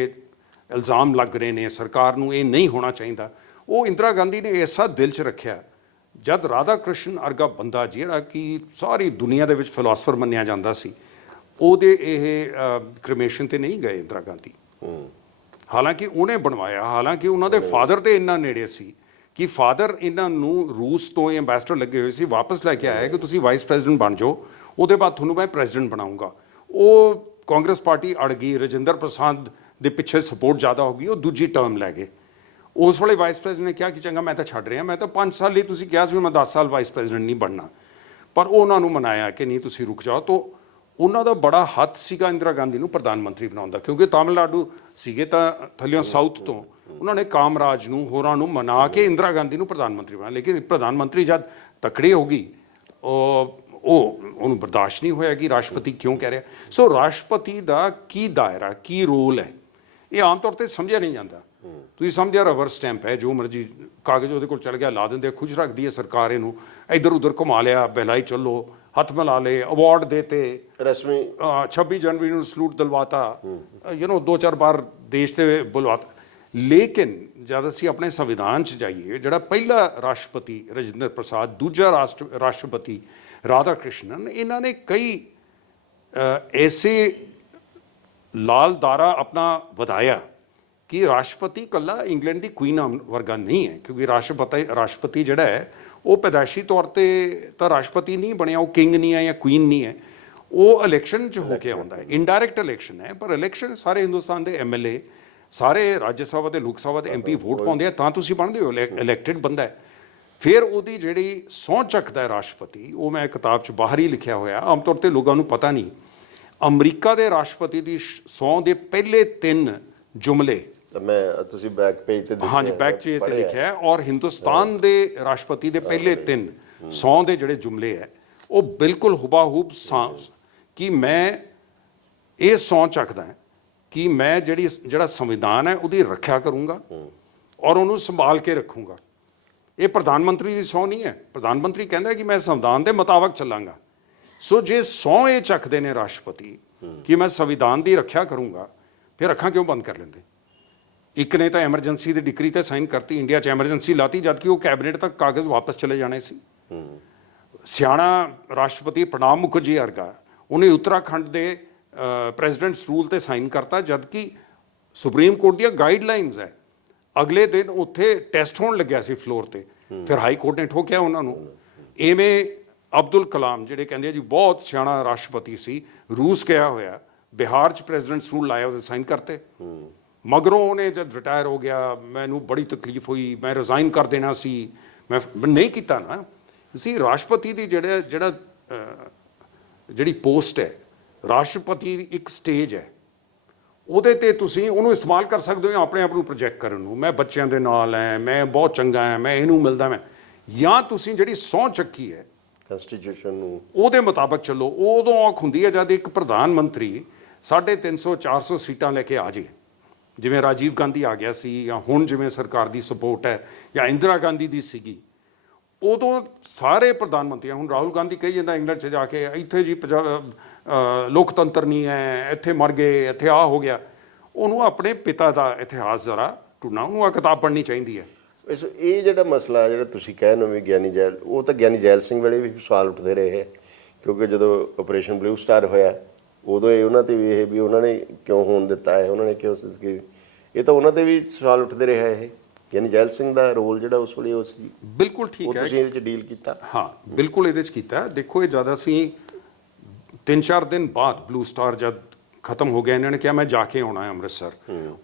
ਇਲਜ਼ਾਮ ਲੱਗ ਰਹੇ ਨੇ, ਸਰਕਾਰ ਨੂੰ ਇਹ ਨਹੀਂ ਹੋਣਾ ਚਾਹੀਦਾ। ਉਹ ਇੰਦਰਾ ਗਾਂਧੀ ਨੇ ਐਸਾ ਦਿਲ 'ਚ ਰੱਖਿਆ, ਜਦ ਰਾਧਾ ਕ੍ਰਿਸ਼ਨ ਵਰਗਾ ਬੰਦਾ ਜਿਹੜਾ ਕਿ ਸਾਰੀ ਦੁਨੀਆ ਦੇ ਵਿੱਚ ਫਿਲਾਸਫਰ ਮੰਨਿਆ ਜਾਂਦਾ ਸੀ, ਉਹਦੇ ਇਹ ਕ੍ਰਿਮੇਸ਼ਨ ਤੇ ਨਹੀਂ ਗਏ ਇੰਦਰਾ ਗਾਂਧੀ। ਹਾਲਾਂਕਿ ਉਹਨੇ ਬਣਵਾਇਆ, ਹਾਲਾਂਕਿ ਉਹਨਾਂ ਦੇ ਫਾਦਰ ਤੇ ਇੰਨਾ ਨੇੜੇ ਸੀ ਕਿ ਫਾਦਰ ਇਹਨਾਂ ਨੂੰ ਰੂਸ ਤੋਂ ਐਂਬੈਸਡਰ ਲੱਗੇ ਹੋਏ ਸੀ, ਵਾਪਸ ਲੈ ਕੇ ਆਇਆ ਕਿ ਤੁਸੀਂ ਵਾਈਸ ਪ੍ਰੈਜ਼ੀਡੈਂਟ ਬਣ ਜਾਓ, ਉਹਦੇ ਬਾਅਦ ਤੁਹਾਨੂੰ ਮੈਂ ਪ੍ਰੈਜ਼ੀਡੈਂਟ ਬਣਾਉਂਗਾ। ਉਹ ਕਾਂਗਰਸ ਪਾਰਟੀ ਅੜ ਗਈ, ਰਾਜਿੰਦਰ ਪ੍ਰਸਾਦ ਦੇ ਪਿੱਛੇ ਸਪੋਰਟ ਜ਼ਿਆਦਾ ਹੋ ਗਈ, ਉਹ ਦੂਜੀ ਟਰਮ ਲੈ ਗਏ। ਉਸ ਵੇਲੇ ਵਾਈਸ ਪ੍ਰੈਜ਼ੀਡੈਂਟ ਨੇ ਕਿਹਾ ਕਿ ਚੰਗਾ ਮੈਂ ਤਾਂ ਛੱਡ ਰਿਹਾ, ਮੈਂ ਤਾਂ 5 ਸਾਲ ਲਈ ਤੁਸੀਂ ਕਿਹਾ ਸੀ ਮੈਂ 10 ਸਾਲ ਵਾਈਸ ਪ੍ਰੈਜ਼ੀਡੈਂਟ ਨਹੀਂ ਬਣਨਾ, ਪਰ ਉਹਨਾਂ ਨੂੰ ਮਨਾਇਆ ਕਿ ਨਹੀਂ ਤੁਸੀਂ ਰੁਕ ਜਾਓ। ਤਾਂ ਉਹਨਾਂ ਦਾ ਬੜਾ ਹੱਥ ਸੀਗਾ ਇੰਦਰਾ ਗਾਂਧੀ ਨੂੰ ਪ੍ਰਧਾਨ ਮੰਤਰੀ ਬਣਾਉਣ ਦਾ, ਕਿਉਂਕਿ ਤਾਮਿਲਨਾਡੂ ਸੀਗੇ ਤਾਂ ਥੱਲਿਓਂ ਸਾਊਥ ਤੋਂ, ਉਹਨਾਂ ਨੇ ਕਾਮਰਾਜ ਨੂੰ ਹੋਰਾਂ ਨੂੰ ਮਨਾ ਕੇ ਇੰਦਰਾ ਗਾਂਧੀ ਨੂੰ ਪ੍ਰਧਾਨ ਮੰਤਰੀ ਬਣਾਇਆ। ਲੇਕਿਨ ਪ੍ਰਧਾਨ ਮੰਤਰੀ ਜਦ ਤਕੜੀ ਹੋ ਗਈ, ਉਹਨੂੰ ਬਰਦਾਸ਼ਤ ਨਹੀਂ ਹੋਇਆ ਕਿ ਰਾਸ਼ਟਰਪਤੀ ਕਿਉਂ ਕਹਿ ਰਿਹਾ। ਸੋ ਰਾਸ਼ਟਰਪਤੀ ਦਾ ਕੀ ਦਾਇਰਾ, ਕੀ ਰੋਲ ਹੈ, ਇਹ ਆਮ ਤੌਰ ਤੇ ਸਮਝਿਆ ਨਹੀਂ ਜਾਂਦਾ। ਤੁਸੀਂ ਸਮਝਿਆ ਰਬਰ ਸਟੈਂਪ ਹੈ, ਜੋ ਮਰਜ਼ੀ ਕਾਗਜ਼ ਉਹਦੇ ਕੋਲ ਚਲ ਗਿਆ, ਲਾ ਦਿੰਦੇ, ਖੁਸ਼ ਰੱਖਦੀ ਹੈ ਸਰਕਾਰ ਇਹਨੂੰ, ਇੱਧਰ ਉੱਧਰ ਘੁਮਾ ਲਿਆ, ਬਹਿਲਾਈ ਚੱਲੋ, ਹੱਥ ਮਿਲਾ ਲਏ, ਅਵਾਰਡ ਦੇਤੇ, ਰਸਮੀ 26 जनवरी ਨੂੰ ਸਲੂਟ ਦਿਲਵਾਤਾ, ਦੋ ਚਾਰ ਵਾਰ ਦੇਸ਼ ਤੇ ਬੁਲਵਾਤਾ। ਲੇਕਿਨ ਜਦ ਅਸੀਂ ਆਪਣੇ ਸੰਵਿਧਾਨ 'ਚ ਜਾਈਏ, ਜਿਹੜਾ ਪਹਿਲਾ ਰਾਸ਼ਟਰਪਤੀ ਰਾਜਿੰਦਰ ਪ੍ਰਸਾਦ, ਦੂਜਾ ਰਾਸ਼ਟਰਪਤੀ ਰਾਧਾ ਕ੍ਰਿਸ਼ਨਨ, ਇਹਨਾਂ ਨੇ ਕਈ ਐਸੇ ਲਾਲ ਦਾਰਾ ਆਪਣਾ ਵਧਾਇਆ ਕਿ ਰਾਸ਼ਟਰਪਤੀ ਇਕੱਲਾ ਇੰਗਲੈਂਡ ਦੀ ਕੁਈਨ ਵਰਗਾ ਨਹੀਂ ਹੈ, ਕਿਉਂਕਿ ਰਾਸ਼ਟਰਪਤੀ ਜਿਹੜਾ ਹੈ ਉਹ ਪੈਦਾਇਸ਼ੀ ਤੌਰ ਤੇ ਤਾਂ ਰਾਸ਼ਟਰਪਤੀ ਨਹੀਂ ਬਣਿਆ, ਉਹ ਕਿੰਗ ਨਹੀਂ ਹੈ ਜਾਂ ਕੁਈਨ ਨਹੀਂ ਹੈ, ਉਹ ਇਲੈਕਸ਼ਨ 'ਚ ਹੋ ਕੇ ਆਉਂਦਾ ਹੈ, ਇਨਡਾਇਰੈਕਟ ਇਲੈਕਸ਼ਨ ਹੈ। ਪਰ ਇਲੈਕਸ਼ਨ ਸਾਰੇ ਹਿੰਦੁਸਤਾਨ ਦੇ MLA, ਸਾਰੇ ਰਾਜ ਸਭਾ ਦੇ, ਲੋਕ ਸਭਾ ਦੇ MP ਵੋਟ ਪਾਉਂਦੇ ਆ, ਤਾਂ ਤੁਸੀਂ ਬਣਦੇ ਹੋ, ਇਲੈਕਟਿਡ ਬੰਦਾ ਹੈ। ਫਿਰ ਉਹਦੀ ਜਿਹੜੀ ਸਹੁੰ ਚੱਕਦਾ ਹੈ ਰਾਸ਼ਟਰਪਤੀ, ਉਹ ਮੈਂ ਕਿਤਾਬ 'ਚ ਬਾਹਰ ਹੀ ਲਿਖਿਆ ਹੋਇਆ, ਆਮ ਤੌਰ ਤੇ ਲੋਕਾਂ ਨੂੰ ਪਤਾ ਨਹੀਂ। ਅਮਰੀਕਾ ਦੇ ਰਾਸ਼ਟਰਪਤੀ ਦੀ ਸਹੁੰ ਦੇ ਪਹਿਲੇ 3 ਜੁਮਲੇ ਮੈਂ ਤੁਸੀਂ ਬੈਕ ਪੇਜ ਤੇ ਹਾਂਜੀ ਬੈਕ 'ਚ ਤੇ ਲਿਖਿਆ ਹੈ, ਔਰ ਹਿੰਦੁਸਤਾਨ ਦੇ ਰਾਸ਼ਟਰਪਤੀ ਦੇ ਪਹਿਲੇ 3 ਸਹੁੰ ਦੇ ਜਿਹੜੇ ਜੁਮਲੇ ਹੈ ਉਹ ਬਿਲਕੁਲ ਹੁਬਾਹੂਬ ਕਿ ਮੈਂ ਇਹ ਸਹੁੰ ਚੱਕਦਾ ਕਿ ਮੈਂ ਜਿਹੜਾ ਸੰਵਿਧਾਨ ਹੈ ਉਹਦੀ ਰੱਖਿਆ ਕਰੂੰਗਾ ਔਰ ਉਹਨੂੰ ਸੰਭਾਲ ਕੇ ਰੱਖੂੰਗਾ। ਇਹ ਪ੍ਰਧਾਨ ਮੰਤਰੀ ਦੀ ਸਹੁੰ ਨਹੀਂ ਹੈ। ਪ੍ਰਧਾਨ ਮੰਤਰੀ ਕਹਿੰਦਾ ਕਿ ਮੈਂ ਸੰਵਿਧਾਨ ਦੇ ਮੁਤਾਬਕ ਚੱਲਾਂਗਾ। ਸੋ ਜੇ ਸਹੁੰ ਇਹ ਚੱਕਦੇ ਨੇ ਰਾਸ਼ਟਰਪਤੀ ਕਿ ਮੈਂ ਸੰਵਿਧਾਨ ਦੀ ਰੱਖਿਆ ਕਰੂੰਗਾ, ਫਿਰ ਅੱਖਾਂ ਕਿਉਂ ਬੰਦ ਕਰ ਲੈਂਦੇ? ਇੱਕ ਨੇ ਤਾਂ ਐਮਰਜੈਂਸੀ ਦੀ ਡਿਕਰੀ ਤੇ ਸਾਈਨ ਕਰਤੀ, ਇੰਡੀਆ 'ਚ ਐਮਰਜੈਂਸੀ ਲਾਤੀ, ਜਦਕਿ ਉਹ ਕੈਬਨਿਟ ਤੱਕ ਕਾਗਜ਼ ਵਾਪਸ ਚਲੇ ਜਾਣੇ ਸੀ। ਸਿਆਣਾ ਰਾਸ਼ਟਰਪਤੀ ਪ੍ਰਣਾਬ ਮੁਖਰਜੀ ਵਰਗਾ, ਉਹਨੇ ਉੱਤਰਾਖੰਡ ਦੇ ਪ੍ਰੈਜ਼ੀਡੈਂਟਸ ਰੂਲ ਤੇ ਸਾਈਨ ਕਰਤਾ, ਜਦਕਿ ਸੁਪਰੀਮ ਕੋਰਟ ਦੀਆਂ ਗਾਈਡਲਾਈਨਸ ਹੈ। ਅਗਲੇ ਦਿਨ ਉੱਥੇ ਟੈਸਟ ਹੋਣ ਲੱਗਿਆ ਸੀ ਫਲੋਰ ਤੇ, ਫਿਰ ਹਾਈ ਕੋਰਟ ਨੇ ਠੋਕਿਆ ਉਹਨਾਂ ਨੂੰ। ਐਵੇਂ ਅਬਦੁਲ ਕਲਾਮ, ਜਿਹੜੇ ਕਹਿੰਦੇ ਜੀ ਬਹੁਤ ਸਿਆਣਾ ਰਾਸ਼ਟਰਪਤੀ ਸੀ, ਰੂਸ ਗਿਆ ਹੋਇਆ, ਬਿਹਾਰ 'ਚ ਪ੍ਰੈਜ਼ੀਡੈਂਟਸ ਰੂਲ ਲਾਇਆ, ਉਹਦੇ ਸਾਈਨ ਕਰਤੇ। ਮਗਰੋਂ ਉਹਨੇ ਜਦ ਰਿਟਾਇਰ ਹੋ ਗਿਆ, ਮੈਨੂੰ ਬੜੀ ਤਕਲੀਫ ਹੋਈ, ਮੈਂ ਰਿਜ਼ਾਈਨ ਕਰ ਦੇਣਾ ਸੀ, ਮੈਂ ਨਹੀਂ ਕੀਤਾ ਨਾ। ਤੁਸੀਂ ਰਾਸ਼ਟਰਪਤੀ ਦੀ ਜਿਹੜੀ ਪੋਸਟ ਹੈ, ਰਾਸ਼ਟਰਪਤੀ ਇੱਕ ਸਟੇਜ ਹੈ, ਉਹਦੇ ਤੇ ਤੁਸੀਂ ਉਹਨੂੰ ਇਸਤੇਮਾਲ ਕਰ ਸਕਦੇ ਹੋ ਆਪਣੇ ਆਪ ਨੂੰ ਪ੍ਰੋਜੈਕਟ ਕਰਨ ਨੂੰ। ਮੈਂ ਬੱਚਿਆਂ ਦੇ ਨਾਲ ਐ, ਮੈਂ ਬਹੁਤ ਚੰਗਾ ਐ, ਮੈਂ ਇਹਨੂੰ ਮਿਲਦਾ ਮੈਂ, ਜਾਂ ਤੁਸੀਂ ਜਿਹੜੀ ਸਹੁੰ ਚੱਕੀ ਹੈ ਕਨਸਟੀਟਿਊਸ਼ਨ ਨੂੰ ਉਹਦੇ ਮੁਤਾਬਕ ਚੱਲੋ। ਉਦੋਂ ਔਖ ਹੁੰਦੀ ਹੈ ਜਦ ਇੱਕ ਪ੍ਰਧਾਨ ਮੰਤਰੀ 350 400 ਸੀਟਾਂ ਲੈ ਕੇ ਆ ਜਾਏ, ਜਿਵੇਂ ਰਾਜੀਵ ਗਾਂਧੀ ਆ ਗਿਆ ਸੀ, ਜਾਂ ਹੁਣ ਜਿਵੇਂ ਸਰਕਾਰ ਦੀ ਸਪੋਰਟ ਹੈ, ਜਾਂ ਇੰਦਰਾ ਗਾਂਧੀ ਦੀ ਸੀਗੀ। ਉਦੋਂ ਸਾਰੇ ਪ੍ਰਧਾਨ ਮੰਤਰੀ, ਹੁਣ ਰਾਹੁਲ ਗਾਂਧੀ ਕਹੀ ਜਾਂਦਾ ਇੰਗਲੈਂਡ 'ਚ ਜਾ ਕੇ, ਇੱਥੇ ਜੀ ਲੋਕਤੰਤਰ ਨਹੀਂ ਹੈ, ਇੱਥੇ ਮਰ ਗਏ, ਇੱਥੇ ਆ ਹੋ ਗਿਆ। ਉਹਨੂੰ ਆਪਣੇ ਪਿਤਾ ਦਾ ਇਤਿਹਾਸ ਜ਼ਰਾ ਢੂੰਡਣਾ, ਉਹਨੂੰ ਆ ਕਿਤਾਬ ਪੜ੍ਹਨੀ ਚਾਹੀਦੀ ਹੈ। ਇਹ ਜਿਹੜਾ ਮਸਲਾ ਜਿਹੜਾ ਤੁਸੀਂ ਕਹਿ ਰਹੇ ਹੋ ਵੀ ਗਿਆਨੀ ਜੈਲ, ਉਹ ਤਾਂ ਗਿਆਨੀ ਜੈਲ ਸਿੰਘ ਵੇਲੇ ਵੀ ਸਵਾਲ ਉੱਠਦੇ ਰਹੇ ਹੈ, ਕਿਉਂਕਿ ਜਦੋਂ ਆਪਰੇਸ਼ਨ ਬਲੂ ਸਟਾਰ ਹੋਇਆ ਉਦੋਂ ਇਹ ਉਹਨਾਂ ਤੇ ਵੀ ਇਹ ਵੀ ਉਹਨਾਂ ਨੇ ਕਿਉਂ ਹੋਣ ਦਿੱਤਾ ਹੈ, ਉਹਨਾਂ ਨੇ ਕਿਉਂ, ਇਹ ਤਾਂ ਉਹਨਾਂ ਤੇ ਵੀ ਸਵਾਲ ਉੱਠਦੇ ਰਿਹਾ ਇਹ ਯਾਨੀ ਜੈਲ ਸਿੰਘ ਦਾ ਰੋਲ ਜਿਹੜਾ ਉਸ ਵੇਲੇ ਉਹ ਸੀ। ਬਿਲਕੁਲ ਠੀਕ ਹੈ, ਤੁਸੀਂ ਇਹਦੇ 'ਚ ਡੀਲ ਕੀਤਾ। ਹਾਂ ਬਿਲਕੁਲ ਇਹਦੇ 'ਚ ਕੀਤਾ। ਦੇਖੋ, ਇਹ ਜਦ ਅਸੀਂ 3-4 ਦਿਨ ਬਾਅਦ ਬਲੂ ਸਟਾਰ ਜਦ ਖਤਮ ਹੋ ਗਿਆ, ਇਹਨਾਂ ਨੇ ਕਿਹਾ ਮੈਂ ਜਾ ਕੇ ਆਉਣਾ ਹੈ ਅੰਮ੍ਰਿਤਸਰ।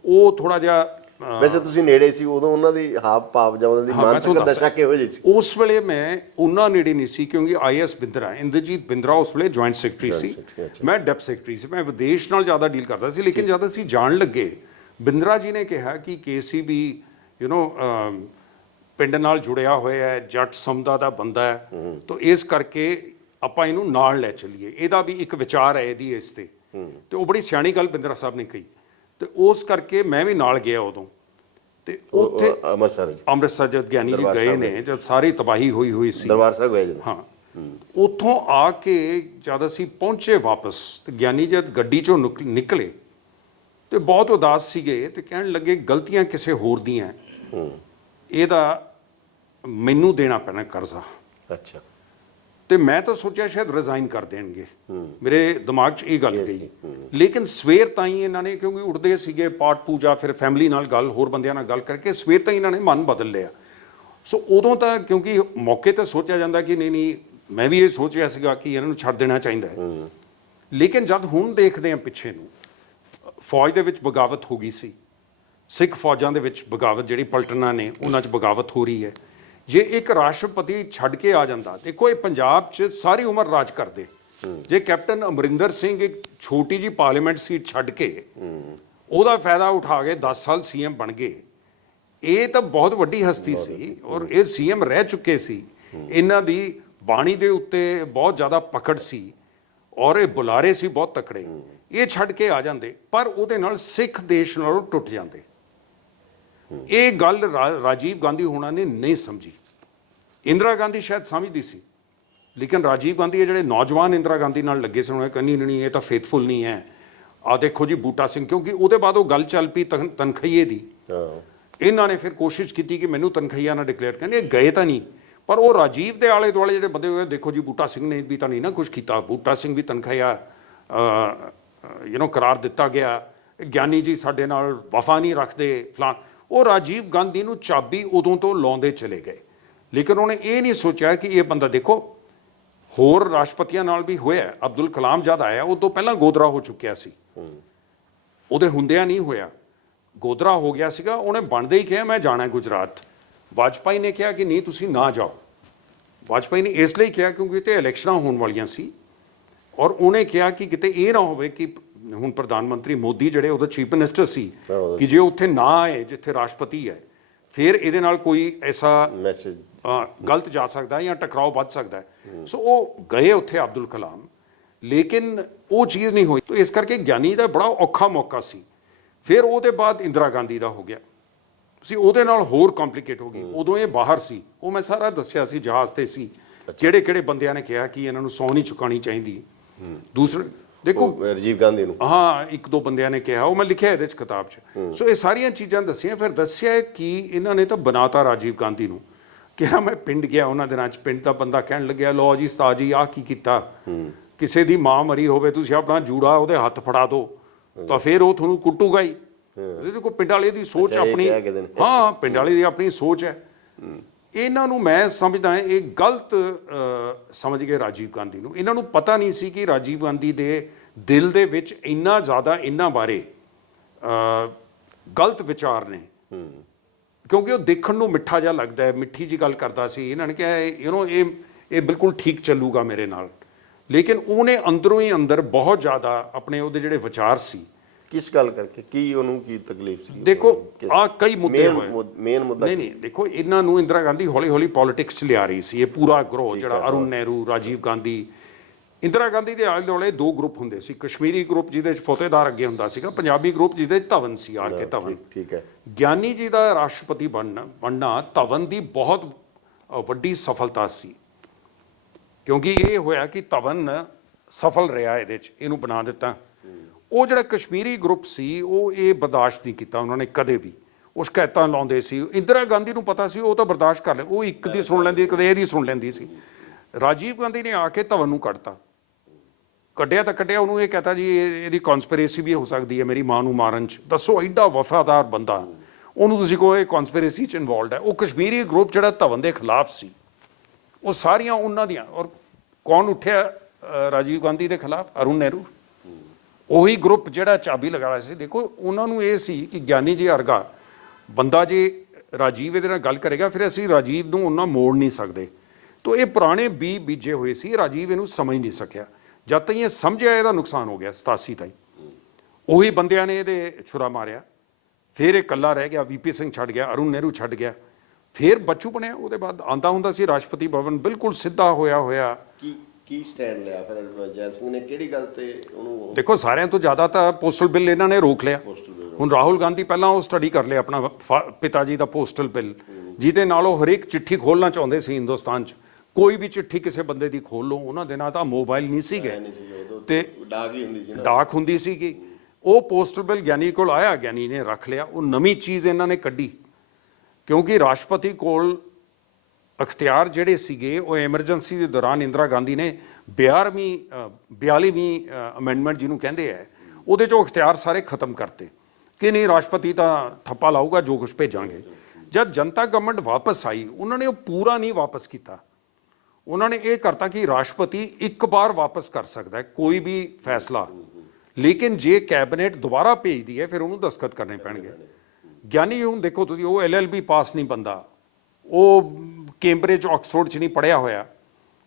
ਉਹ ਥੋੜਾ ਜਿਹਾ ਵੈਸੇ ਤੁਸੀਂ ਨੇੜੇ ਸੀ ਉਦੋਂ, ਉਹਨਾਂ ਦੀ ਹਾਵ ਭਾਵ ਜਾਂ ਉਹਨਾਂ ਦੀ ਮਾਨਸਿਕ ਦਸ਼ਾ ਕਿਹੋ ਜਿਹੀ ਸੀ? ਉਸ ਵੇਲੇ ਮੈਂ ਉਹਨਾਂ ਨੇੜੇ ਨਹੀਂ ਸੀ, ਕਿਉਂਕਿ IAS ਬਿੰਦਰਾ, ਇੰਦਰਜੀਤ ਬਿੰਦਰਾ ਉਸ ਵੇਲੇ ਜੁਆਇੰਟ ਸੈਕਟਰੀ ਸੀ, ਮੈਂ ਡੈਪ ਸੈਕਟਰੀ ਸੀ, ਮੈਂ ਵਿਦੇਸ਼ ਨਾਲ ਜ਼ਿਆਦਾ ਡੀਲ ਕਰਦਾ ਸੀ। ਲੇਕਿਨ ਜਦ ਅਸੀਂ ਜਾਣ ਲੱਗੇ, ਬਿੰਦਰਾ ਜੀ ਨੇ ਕਿਹਾ ਕਿ KCB ਪਿੰਡ ਨਾਲ ਜੁੜਿਆ ਹੋਇਆ ਹੈ, ਜੱਟ ਸਮੁਦਾ ਦਾ ਬੰਦਾ ਹੈ, ਤਾਂ ਇਸ ਕਰਕੇ ਆਪਾਂ ਇਹਨੂੰ ਨਾਲ ਲੈ ਚੱਲੀਏ, ਇਹਦਾ ਵੀ ਇੱਕ ਵਿਚਾਰ ਹੈ ਇਹਦੀ ਇਸ ਤੇ। ਤੇ ਉਹ ਬੜੀ ਸਿਆਣੀ ਗੱਲ ਬਿੰਦਰਾ ਸਾਹਿਬ ਨੇ ਕਹੀ, ਤੇ ਉਸ ਕਰਕੇ ਮੈਂ ਵੀ ਨਾਲ ਗਿਆ ਉਦੋਂ। ਤੇ ਉੱਥੇ ਅੰਮ੍ਰਿਤਸਰ ਜਦ ਗਿਆਨੀ ਜੀ ਗਏ ਨੇ, ਜਦ ਸਾਰੀ ਤਬਾਹੀ ਹੋਈ ਸੀ, ਦਰਬਾਰ ਸਾਹਿਬ ਗਏ ਜੀ। ਹਾਂ, ਉੱਥੋਂ ਆ ਕੇ ਜਦ ਅਸੀਂ ਪਹੁੰਚੇ ਵਾਪਸ, ਤੇ ਗਿਆਨੀ ਜਦ ਗੱਡੀ 'ਚੋਂ ਨਿਕਲੇ ਤੇ ਬਹੁਤ ਉਦਾਸ ਸੀਗੇ, ਤੇ ਕਹਿਣ ਲੱਗੇ ਗਲਤੀਆਂ ਕਿਸੇ ਹੋਰ ਦੀਆਂ, ਇਹਦਾ ਮੈਨੂੰ ਦੇਣਾ ਪੈਣਾ ਕਰਜ਼ਾ। ਅੱਛਾ। ਤੇ ਮੈਂ ਤਾਂ ਸੋਚਿਆ ਸ਼ਾਇਦ ਰਿਜ਼ਾਈਨ ਕਰ ਦੇਣਗੇ, ਮੇਰੇ ਦਿਮਾਗ 'ਚ ਇਹ ਗੱਲ ਗਈ। ਲੇਕਿਨ ਸਵੇਰ ਤਾਈਂ ਇਹਨਾਂ ਨੇ, ਕਿਉਂਕਿ ਉੱਠਦੇ ਸੀਗੇ ਪਾਠ ਪੂਜਾ, ਫਿਰ ਫੈਮਿਲੀ ਨਾਲ ਗੱਲ, ਹੋਰ ਬੰਦਿਆਂ ਨਾਲ ਗੱਲ ਕਰਕੇ ਸਵੇਰ ਤਾਈਂ ਇਹਨਾਂ ਨੇ ਮਨ ਬਦਲ ਲਿਆ। ਸੋ ਉਦੋਂ ਤਾਂ ਕਿਉਂਕਿ ਮੌਕੇ ਤੇ ਸੋਚਿਆ ਜਾਂਦਾ ਕਿ ਨਹੀਂ, ਮੈਂ ਵੀ ਇਹ ਸੋਚ ਰਿਹਾ ਸੀਗਾ ਕਿ ਇਹਨਾਂ ਨੂੰ ਛੱਡ ਦੇਣਾ ਚਾਹੀਦਾ ਹੈ। ਲੇਕਿਨ ਜਦ ਹੁਣ ਦੇਖਦੇ ਹਾਂ ਪਿੱਛੇ ਨੂੰ, ਫੌਜ ਦੇ ਵਿੱਚ ਬਗਾਵਤ ਹੋ ਗਈ ਸੀ, ਸਿੱਖ ਫੌਜਾਂ ਦੇ ਵਿੱਚ ਬਗਾਵਤ, ਜਿਹੜੀ ਪਲਟਨਾਂ ਨੇ ਉਹਨਾਂ 'ਚ ਬਗਾਵਤ ਹੋ ਰਹੀ ਹੈ। ਜੇ ਇੱਕ ਰਾਸ਼ਟਰਪਤੀ ਛੱਡ ਕੇ ਆ ਜਾਂਦਾ, ਦੇਖੋ ਇਹ ਪੰਜਾਬ 'ਚ ਸਾਰੀ ਉਮਰ ਰਾਜ ਕਰਦੇ। ਜੇ ਕੈਪਟਨ ਅਮਰਿੰਦਰ ਸਿੰਘ ਇੱਕ ਛੋਟੀ ਜੀ ਪਾਰਲੀਮੈਂਟ ਸੀਟ ਛੱਡ ਕੇ ਉਹਦਾ ਫਾਇਦਾ ਉਠਾ ਕੇ 10 ਸਾਲ CM ਬਣ ਗਏ, ਇਹ ਤਾਂ ਬਹੁਤ ਵੱਡੀ ਹਸਤੀ ਸੀ, ਔਰ ਇਹ CM ਰਹਿ ਚੁੱਕੇ ਸੀ। ਇਹਨਾਂ ਦੀ ਬਾਣੀ ਦੇ ਉੱਤੇ ਬਹੁਤ ਜ਼ਿਆਦਾ ਪਕੜ ਸੀ, ਔਰ ਇਹ ਬੁਲਾਰੇ ਸੀ ਬਹੁਤ ਤਕੜੇ। ਇਹ ਛੱਡ ਕੇ ਆ ਜਾਂਦੇ, ਪਰ ਉਹਦੇ ਨਾਲ ਸਿੱਖ ਦੇਸ਼ ਨਾਲੋਂ ਟੁੱਟ ਜਾਂਦੇ। ਇਹ ਗੱਲ ਰਾਜੀਵ ਗਾਂਧੀ ਹੋਣਾ ਨੇ ਨਹੀਂ ਸਮਝੀ। ਇੰਦਰਾ ਗਾਂਧੀ ਸ਼ਾਇਦ ਸਮਝਦੀ ਸੀ, ਲੇਕਿਨ ਰਾਜੀਵ ਗਾਂਧੀ ਇਹ ਜਿਹੜੇ ਨੌਜਵਾਨ ਇੰਦਰਾ ਗਾਂਧੀ ਨਾਲ ਲੱਗੇ ਸੀ ਉਹਨਾਂ ਕਹਿੰਦੀ ਨਹੀਂ ਇਹ ਤਾਂ ਫੇਥਫੁਲ ਨਹੀਂ ਹੈ। ਆ ਦੇਖੋ ਜੀ ਬੂਟਾ ਸਿੰਘ, ਕਿਉਂਕਿ ਉਹਦੇ ਬਾਅਦ ਉਹ ਗੱਲ ਚੱਲ ਪਈ ਤਨਖਈਏ ਦੀ। ਇਹਨਾਂ ਨੇ ਫਿਰ ਕੋਸ਼ਿਸ਼ ਕੀਤੀ ਕਿ ਮੈਨੂੰ ਤਨਖਈਆ ਨਾ ਡਿਕਲੇਅਰ, ਕਹਿੰਦੇ ਗਏ ਤਾਂ ਨਹੀਂ, ਪਰ ਉਹ ਰਾਜੀਵ ਦੇ ਆਲੇ ਦੁਆਲੇ ਜਿਹੜੇ ਬੰਦੇ ਹੋਏ, ਦੇਖੋ ਜੀ ਬੂਟਾ ਸਿੰਘ ਨੇ ਵੀ ਤਾਂ ਨਹੀਂ ਨਾ ਕੁਛ ਕੀਤਾ, ਬੂਟਾ ਸਿੰਘ ਵੀ ਤਨਖਈਆ ਕਰਾਰ ਦਿੱਤਾ ਗਿਆ, ਗਿਆਨੀ ਜੀ ਸਾਡੇ ਨਾਲ ਵਫਾ ਨਹੀਂ ਰੱਖਦੇ ਫਲਾਣ। ਉਹ ਰਾਜੀਵ ਗਾਂਧੀ ਨੂੰ ਚਾਬੀ ਉਦੋਂ ਤੋਂ ਲਾਉਂਦੇ ਚਲੇ ਗਏ, ਲੇਕਿਨ ਉਹਨੇ ਇਹ ਨਹੀਂ ਸੋਚਿਆ ਕਿ ਇਹ ਬੰਦਾ, ਦੇਖੋ ਹੋਰ ਰਾਸ਼ਟਰਪਤੀਆਂ ਨਾਲ ਵੀ ਹੋਇਆ। ਅਬਦੁਲ ਕਲਾਮ ਜਦ ਆਇਆ ਉਹ ਤੋਂ ਪਹਿਲਾਂ ਗੋਦਰਾ ਹੋ ਚੁੱਕਿਆ ਸੀ, ਉਹਦੇ ਹੁੰਦਿਆਂ ਨਹੀਂ ਹੋਇਆ, ਗੋਦਰਾ ਹੋ ਗਿਆ ਸੀਗਾ। ਉਹਨੇ ਬਣਦੇ ਹੀ ਕਿਹਾ ਮੈਂ ਜਾਣਾ ਗੁਜਰਾਤ। ਵਾਜਪਾਈ ਨੇ ਕਿਹਾ ਕਿ ਨਹੀਂ ਤੁਸੀਂ ਨਾ ਜਾਓ। ਵਾਜਪਾਈ ਨੇ ਇਸ ਲਈ ਕਿਹਾ ਕਿਉਂਕਿ ਤੇ ਇਲੈਕਸ਼ਨਾਂ ਹੋਣ ਵਾਲੀਆਂ ਸੀ, ਔਰ ਉਹਨੇ ਕਿਹਾ ਕਿ ਕਿਤੇ ਇਹ ਨਾ ਹੋਵੇ ਕਿ ਹੁਣ ਪ੍ਰਧਾਨ ਮੰਤਰੀ ਮੋਦੀ ਜਿਹੜੇ ਉਹਦਾ ਚੀਫ ਮਿਨਿਸਟਰ ਸੀ, ਕਿ ਜੇ ਉੱਥੇ ਨਾ ਆਏ ਜਿੱਥੇ ਰਾਸ਼ਟਰਪਤੀ ਹੈ, ਫਿਰ ਇਹਦੇ ਨਾਲ ਕੋਈ ਐਸਾ ਮੈਸੇਜ ਗਲਤ ਜਾ ਸਕਦਾ ਜਾਂ ਟਕਰਾਓ ਵੱਧ ਸਕਦਾ ਹੈ। ਸੋ ਉਹ ਗਏ ਉੱਥੇ ਅਬਦੁਲ ਕਲਾਮ, ਲੇਕਿਨ ਉਹ ਚੀਜ਼ ਨਹੀਂ ਹੋਈ। ਤਾਂ ਇਸ ਕਰਕੇ ਗਿਆਨੀ ਦਾ ਬੜਾ ਔਖਾ ਮੌਕਾ ਸੀ। ਫਿਰ ਉਹਦੇ ਬਾਅਦ ਇੰਦਰਾ ਗਾਂਧੀ ਦਾ ਹੋ ਗਿਆ ਸੀ, ਉਹਦੇ ਨਾਲ ਹੋਰ ਕੰਪਲਿਕੇਟ ਹੋ ਗਈ। ਉਦੋਂ ਇਹ ਬਾਹਰ ਸੀ, ਉਹ ਮੈਂ ਸਾਰਾ ਦੱਸਿਆ ਸੀ, ਜਹਾਜ਼ ਤੇ ਸੀ, ਕਿਹੜੇ ਕਿਹੜੇ ਬੰਦਿਆਂ ਨੇ ਕਿਹਾ ਕਿ ਇਹਨਾਂ ਨੂੰ ਸਹੁੰ ਨਹੀਂ ਚੁਕਾਉਣੀ ਚਾਹੀਦੀ। ਦੂਸਰੇ ਦੇਖੋ ਰਾਜੀਵ ਗਾਂਧੀ ਨੂੰ, ਹਾਂ ਇੱਕ ਦੋ ਬੰਦਿਆਂ ਨੇ ਕਿਹਾ, ਉਹ ਮੈਂ ਲਿਖਿਆ ਇਹਦੇ 'ਚ ਕਿਤਾਬ 'ਚ। ਸੋ ਇਹ ਸਾਰੀਆਂ ਚੀਜ਼ਾਂ ਦੱਸੀਆਂ। ਫਿਰ ਦੱਸਿਆ ਕਿ ਇਹਨਾਂ ਨੇ ਤਾਂ ਬਣਾਤਾ ਰਾਜੀਵ ਗਾਂਧੀ ਨੂੰ। ਕਿਹਾ ਮੈਂ ਪਿੰਡ ਗਿਆ ਉਹਨਾਂ ਦਿਨਾਂ 'ਚ, ਪਿੰਡ ਦਾ ਬੰਦਾ ਕਹਿਣ ਲੱਗਿਆ ਲਓ ਜੀ ਉਸਤਾਦ ਜੀ ਆਹ ਕੀ ਕੀਤਾ, ਕਿਸੇ ਦੀ ਮਾਂ ਮਰੀ ਹੋਵੇ ਤੁਸੀਂ ਆਪਣਾ ਜੂੜਾ ਉਹਦੇ ਹੱਥ ਫੜਾ ਦਿਓ ਤਾਂ ਫਿਰ ਉਹ ਤੁਹਾਨੂੰ ਕੁੱਟੂਗਾ ਹੀ। ਦੇਖੋ ਪਿੰਡ ਵਾਲੇ ਦੀ ਸੋਚ ਆਪਣੀ, ਹਾਂ ਪਿੰਡ ਵਾਲੇ ਦੀ ਆਪਣੀ ਸੋਚ ਹੈ। ਇਹਨਾਂ ਨੂੰ ਮੈਂ ਸਮਝਦਾ ਇਹ ਗਲਤ ਸਮਝ ਗਏ ਰਾਜੀਵ ਗਾਂਧੀ ਨੂੰ। ਇਹਨਾਂ ਨੂੰ ਪਤਾ ਨਹੀਂ ਸੀ ਕਿ ਰਾਜੀਵ ਗਾਂਧੀ ਦੇ ਦਿਲ ਦੇ ਵਿੱਚ ਇੰਨਾ ਜ਼ਿਆਦਾ ਇਹਨਾਂ ਬਾਰੇ ਗਲਤ ਵਿਚਾਰ ਨੇ, ਕਿਉਂਕਿ ਉਹ ਦੇਖਣ ਨੂੰ ਮਿੱਠਾ ਜਿਹਾ ਲੱਗਦਾ ਹੈ, ਮਿੱਠੀ ਜੀ ਗੱਲ ਕਰਦਾ ਸੀ। ਇਹਨਾਂ ਨੇ ਕਿਹਾ ਇਹ ਬਿਲਕੁਲ ਠੀਕ ਚੱਲੂਗਾ ਮੇਰੇ ਨਾਲ, ਲੇਕਿਨ ਉਹਨੇ ਅੰਦਰੋਂ ਹੀ ਅੰਦਰ ਬਹੁਤ ਜ਼ਿਆਦਾ ਆਪਣੇ ਉਹਦੇ ਜਿਹੜੇ ਵਿਚਾਰ ਸੀ। ਕਿਸ ਗੱਲ ਕਰਕੇ, ਕੀ ਉਹਨੂੰ ਕੀ ਤਕਲੀਫ ਸੀ? ਦੇਖੋ ਆ ਕਈ ਮੁੱਦੇ ਹੋਏ, ਮੇਨ ਮੁੱਦਾ ਨਹੀਂ ਦੇਖੋ ਇਹਨਾਂ ਨੂੰ ਇੰਦਰਾ ਗਾਂਧੀ ਹੌਲੀ ਹੌਲੀ ਪੋਲਿਟਿਕਸ 'ਚ ਲਿਆ ਰਹੀ ਸੀ। ਇਹ ਪੂਰਾ ਗਰੋਹ ਜਿਹੜਾ ਅਰੁਣ ਨਹਿਰੂ, ਰਾਜੀਵ ਗਾਂਧੀ, ਇੰਦਰਾ ਗਾਂਧੀ ਦੇ ਆਲੇ ਦੁਆਲੇ ਦੋ ਗਰੁੱਪ ਹੁੰਦੇ ਸੀ। ਕਸ਼ਮੀਰੀ ਗਰੁੱਪ ਜਿਹਦੇ 'ਚ ਫਤਿਹਦਾਰ ਅੱਗੇ ਹੁੰਦਾ ਸੀਗਾ, ਪੰਜਾਬੀ ਗਰੁੱਪ ਜਿਹਦੇ 'ਚ ਧਵਨ ਸੀ, ਆਰ ਕੇ ਧਵਨ। ਠੀਕ ਹੈ। ਗਿਆਨੀ ਜੀ ਦਾ ਰਾਸ਼ਟਰਪਤੀ ਬਣਨਾ ਧਵਨ ਦੀ ਬਹੁਤ ਵੱਡੀ ਸਫਲਤਾ ਸੀ, ਕਿਉਂਕਿ ਇਹ ਹੋਇਆ ਕਿ ਧਵਨ ਸਫਲ ਰਿਹਾ ਇਹਦੇ 'ਚ, ਇਹਨੂੰ ਬਣਾ ਦਿੱਤਾ। ਉਹ ਜਿਹੜਾ ਕਸ਼ਮੀਰੀ ਗਰੁੱਪ ਸੀ ਉਹ ਇਹ ਬਰਦਾਸ਼ਤ ਨਹੀਂ ਕੀਤਾ ਉਹਨਾਂ ਨੇ ਕਦੇ ਵੀ। ਉਹ ਸ਼ਿਕਾਇਤਾਂ ਲਾਉਂਦੇ ਸੀ। ਇੰਦਰਾ ਗਾਂਧੀ ਨੂੰ ਪਤਾ ਸੀ ਉਹ ਤਾਂ ਬਰਦਾਸ਼ਤ ਕਰ ਲੈ, ਉਹ ਇੱਕ ਦੀ ਸੁਣ ਲੈਂਦੀ, ਕਦੇ ਇਹਦੀ ਸੁਣ ਲੈਂਦੀ ਸੀ। ਰਾਜੀਵ ਗਾਂਧੀ ਨੇ ਆ ਕੇ ਧਵਨ ਨੂੰ ਕੱਢਤਾ, ਕੱਢਿਆ ਤਾਂ ਕੱਢਿਆ, ਉਹਨੂੰ ਇਹ ਕਹਤਾ ਜੀ ਇਹਦੀ ਕਨਸਪੀਰੇਸੀ ਵੀ ਹੋ ਸਕਦੀ ਹੈ ਮੇਰੀ ਮਾਂ ਨੂੰ ਮਾਰਨ 'ਚ। ਦੱਸੋ ਐਡਾ ਵਫਾਦਾਰ ਬੰਦਾ, ਉਹਨੂੰ ਤੁਸੀਂ ਕਹੋ ਇਹ ਕਨਸਪੀਰੇਸੀ 'ਚ ਇਨਵੋਲਡ ਹੈ। ਉਹ ਕਸ਼ਮੀਰੀ ਗਰੁੱਪ ਜਿਹੜਾ ਧਵਨ ਦੇ ਖਿਲਾਫ ਸੀ, ਉਹ ਸਾਰੀਆਂ ਉਹਨਾਂ ਦੀਆਂ। ਔਰ ਕੌਣ ਉੱਠਿਆ ਰਾਜੀਵ ਗਾਂਧੀ ਦੇ ਖਿਲਾਫ? ਅਰੁਣ ਨਹਿਰੂ, ਉਹੀ ਗਰੁੱਪ ਜਿਹੜਾ ਚਾਬੀ ਲਗਾ ਰਿਹਾ ਸੀ। ਦੇਖੋ ਉਹਨਾਂ ਨੂੰ ਇਹ ਸੀ ਕਿ ਗਿਆਨੀ ਜੀ ਵਰਗਾ ਬੰਦਾ ਜੇ ਰਾਜੀਵ ਇਹਦੇ ਨਾਲ ਗੱਲ ਕਰੇਗਾ ਫਿਰ ਅਸੀਂ ਰਾਜੀਵ ਨੂੰ ਉਹਨਾਂ ਮੋੜ ਨਹੀਂ ਸਕਦੇ। ਤਾਂ ਇਹ ਪੁਰਾਣੇ ਬੀਜੇ ਹੋਏ ਸੀ, ਰਾਜੀਵ ਇਹਨੂੰ ਸਮਝ ਨਹੀਂ ਸਕਿਆ। ਜਦ ਤੱਕ ਇਹ ਸਮਝਿਆ ਇਹਦਾ ਨੁਕਸਾਨ ਹੋ ਗਿਆ 87 ਤਾਈਂ। ਉਹੀ ਬੰਦਿਆਂ ਨੇ ਇਹਦੇ ਛੁਰਾ ਮਾਰਿਆ, ਫਿਰ ਇਹ ਇਕੱਲਾ ਰਹਿ ਗਿਆ। ਵੀਪੀ ਸਿੰਘ ਛੱਡ ਗਿਆ, ਅਰੁਣ ਨਹਿਰੂ ਛੱਡ ਗਿਆ, ਫਿਰ ਬੱਚੂ ਬਣਿਆ। ਉਹਦੇ ਬਾਅਦ ਆਉਂਦਾ ਹੁੰਦਾ ਸੀ ਰਾਸ਼ਟਰਪਤੀ ਭਵਨ, ਬਿਲਕੁਲ ਸਿੱਧਾ ਹੋਇਆ। ਕੀ ਸਟੈਂਡ ਲਿਆ ਫਿਰ ਜੈ ਸਿੰਘ ਨੇ, ਕਿਹੜੀ ਗੱਲ ਤੇ ਉਹਨੂੰ? ਦੇਖੋ ਸਾਰਿਆਂ ਤੋਂ ਜ਼ਿਆਦਾ ਤਾਂ ਪੋਸਟਲ ਬਿੱਲ ਇਹਨਾਂ ਨੇ ਰੋਕ ਲਿਆ। ਹੁਣ ਰਾਹੁਲ ਗਾਂਧੀ ਪਹਿਲਾਂ ਉਹ ਸਟੱਡੀ ਕਰ ਲਿਆ ਆਪਣਾ ਪਿਤਾ ਜੀ ਦਾ ਪੋਸਟਲ ਬਿੱਲ, ਜਿਹਦੇ ਨਾਲ ਉਹ ਹਰੇਕ ਚਿੱਠੀ ਖੋਲ੍ਹਣਾ ਚਾਹੁੰਦੇ ਸੀ ਹਿੰਦੁਸਤਾਨ 'ਚ। ਕੋਈ ਵੀ ਚਿੱਠੀ ਕਿਸੇ ਬੰਦੇ ਦੀ ਖੋਲ ਲਓ, ਉਹਨਾਂ ਦੇ ਨਾਲ ਤਾਂ ਮੋਬਾਈਲ ਨਹੀਂ ਸੀਗੇ ਤੇ ਡਾਕ ਹੁੰਦੀ ਸੀਗੀ। ਉਹ ਪੋਸਟਲ ਬਿੱਲ ਗਿਆਨੀ ਕੋਲ ਆਇਆ, ਗਿਆਨੀ ਨੇ ਰੱਖ ਲਿਆ। ਉਹ ਨਵੀਂ ਚੀਜ਼ ਇਹਨਾਂ ਨੇ ਕੱਢੀ, ਕਿਉਂਕਿ ਰਾਸ਼ਟਰਪਤੀ ਕੋਲ ਅਖਤਿਆਰ ਜਿਹੜੇ ਸੀਗੇ ਉਹ ਐਮਰਜੈਂਸੀ ਦੇ ਦੌਰਾਨ ਇੰਦਰਾ ਗਾਂਧੀ ਨੇ 42ਵੀਂ ਅਮੈਂਡਮੈਂਟ ਜਿਹਨੂੰ ਕਹਿੰਦੇ ਹੈ, ਉਹਦੇ 'ਚੋਂ ਅਖਤਿਆਰ ਸਾਰੇ ਖਤਮ ਕਰਤੇ ਕਿ ਨਹੀਂ ਰਾਸ਼ਟਰਪਤੀ ਤਾਂ ਥੱਪਾ ਲਾਊਗਾ ਜੋ ਕੁਛ ਭੇਜਾਂਗੇ। ਜਦ ਜਨਤਾ ਗਵਰਨਮੈਂਟ ਵਾਪਸ ਆਈ, ਉਹਨਾਂ ਨੇ ਉਹ ਪੂਰਾ ਨਹੀਂ ਵਾਪਸ ਕੀਤਾ। ਉਹਨਾਂ ਨੇ ਇਹ ਕਰਤਾ ਕਿ ਰਾਸ਼ਟਰਪਤੀ ਇੱਕ ਵਾਰ ਵਾਪਸ ਕਰ ਸਕਦਾ ਹੈ ਕੋਈ ਵੀ ਫੈਸਲਾ, ਲੇਕਿਨ ਜੇ ਕੈਬਨਿਟ ਦੁਬਾਰਾ ਭੇਜਦੀ ਹੈ ਫਿਰ ਉਹਨੂੰ ਦਸਤਖਤ ਕਰਨੇ ਪੈਣਗੇ। ਗਿਆਨੀ ਹੁਣ ਦੇਖੋ ਤੁਸੀਂ, ਉਹ LLB ਪਾਸ ਨਹੀਂ ਬੰਦਾ, ਉਹ ਕੈਂਬਰਿਜ ਆਕਸਫੋਰਡ 'ਚ ਨਹੀਂ ਪੜ੍ਹਿਆ ਹੋਇਆ,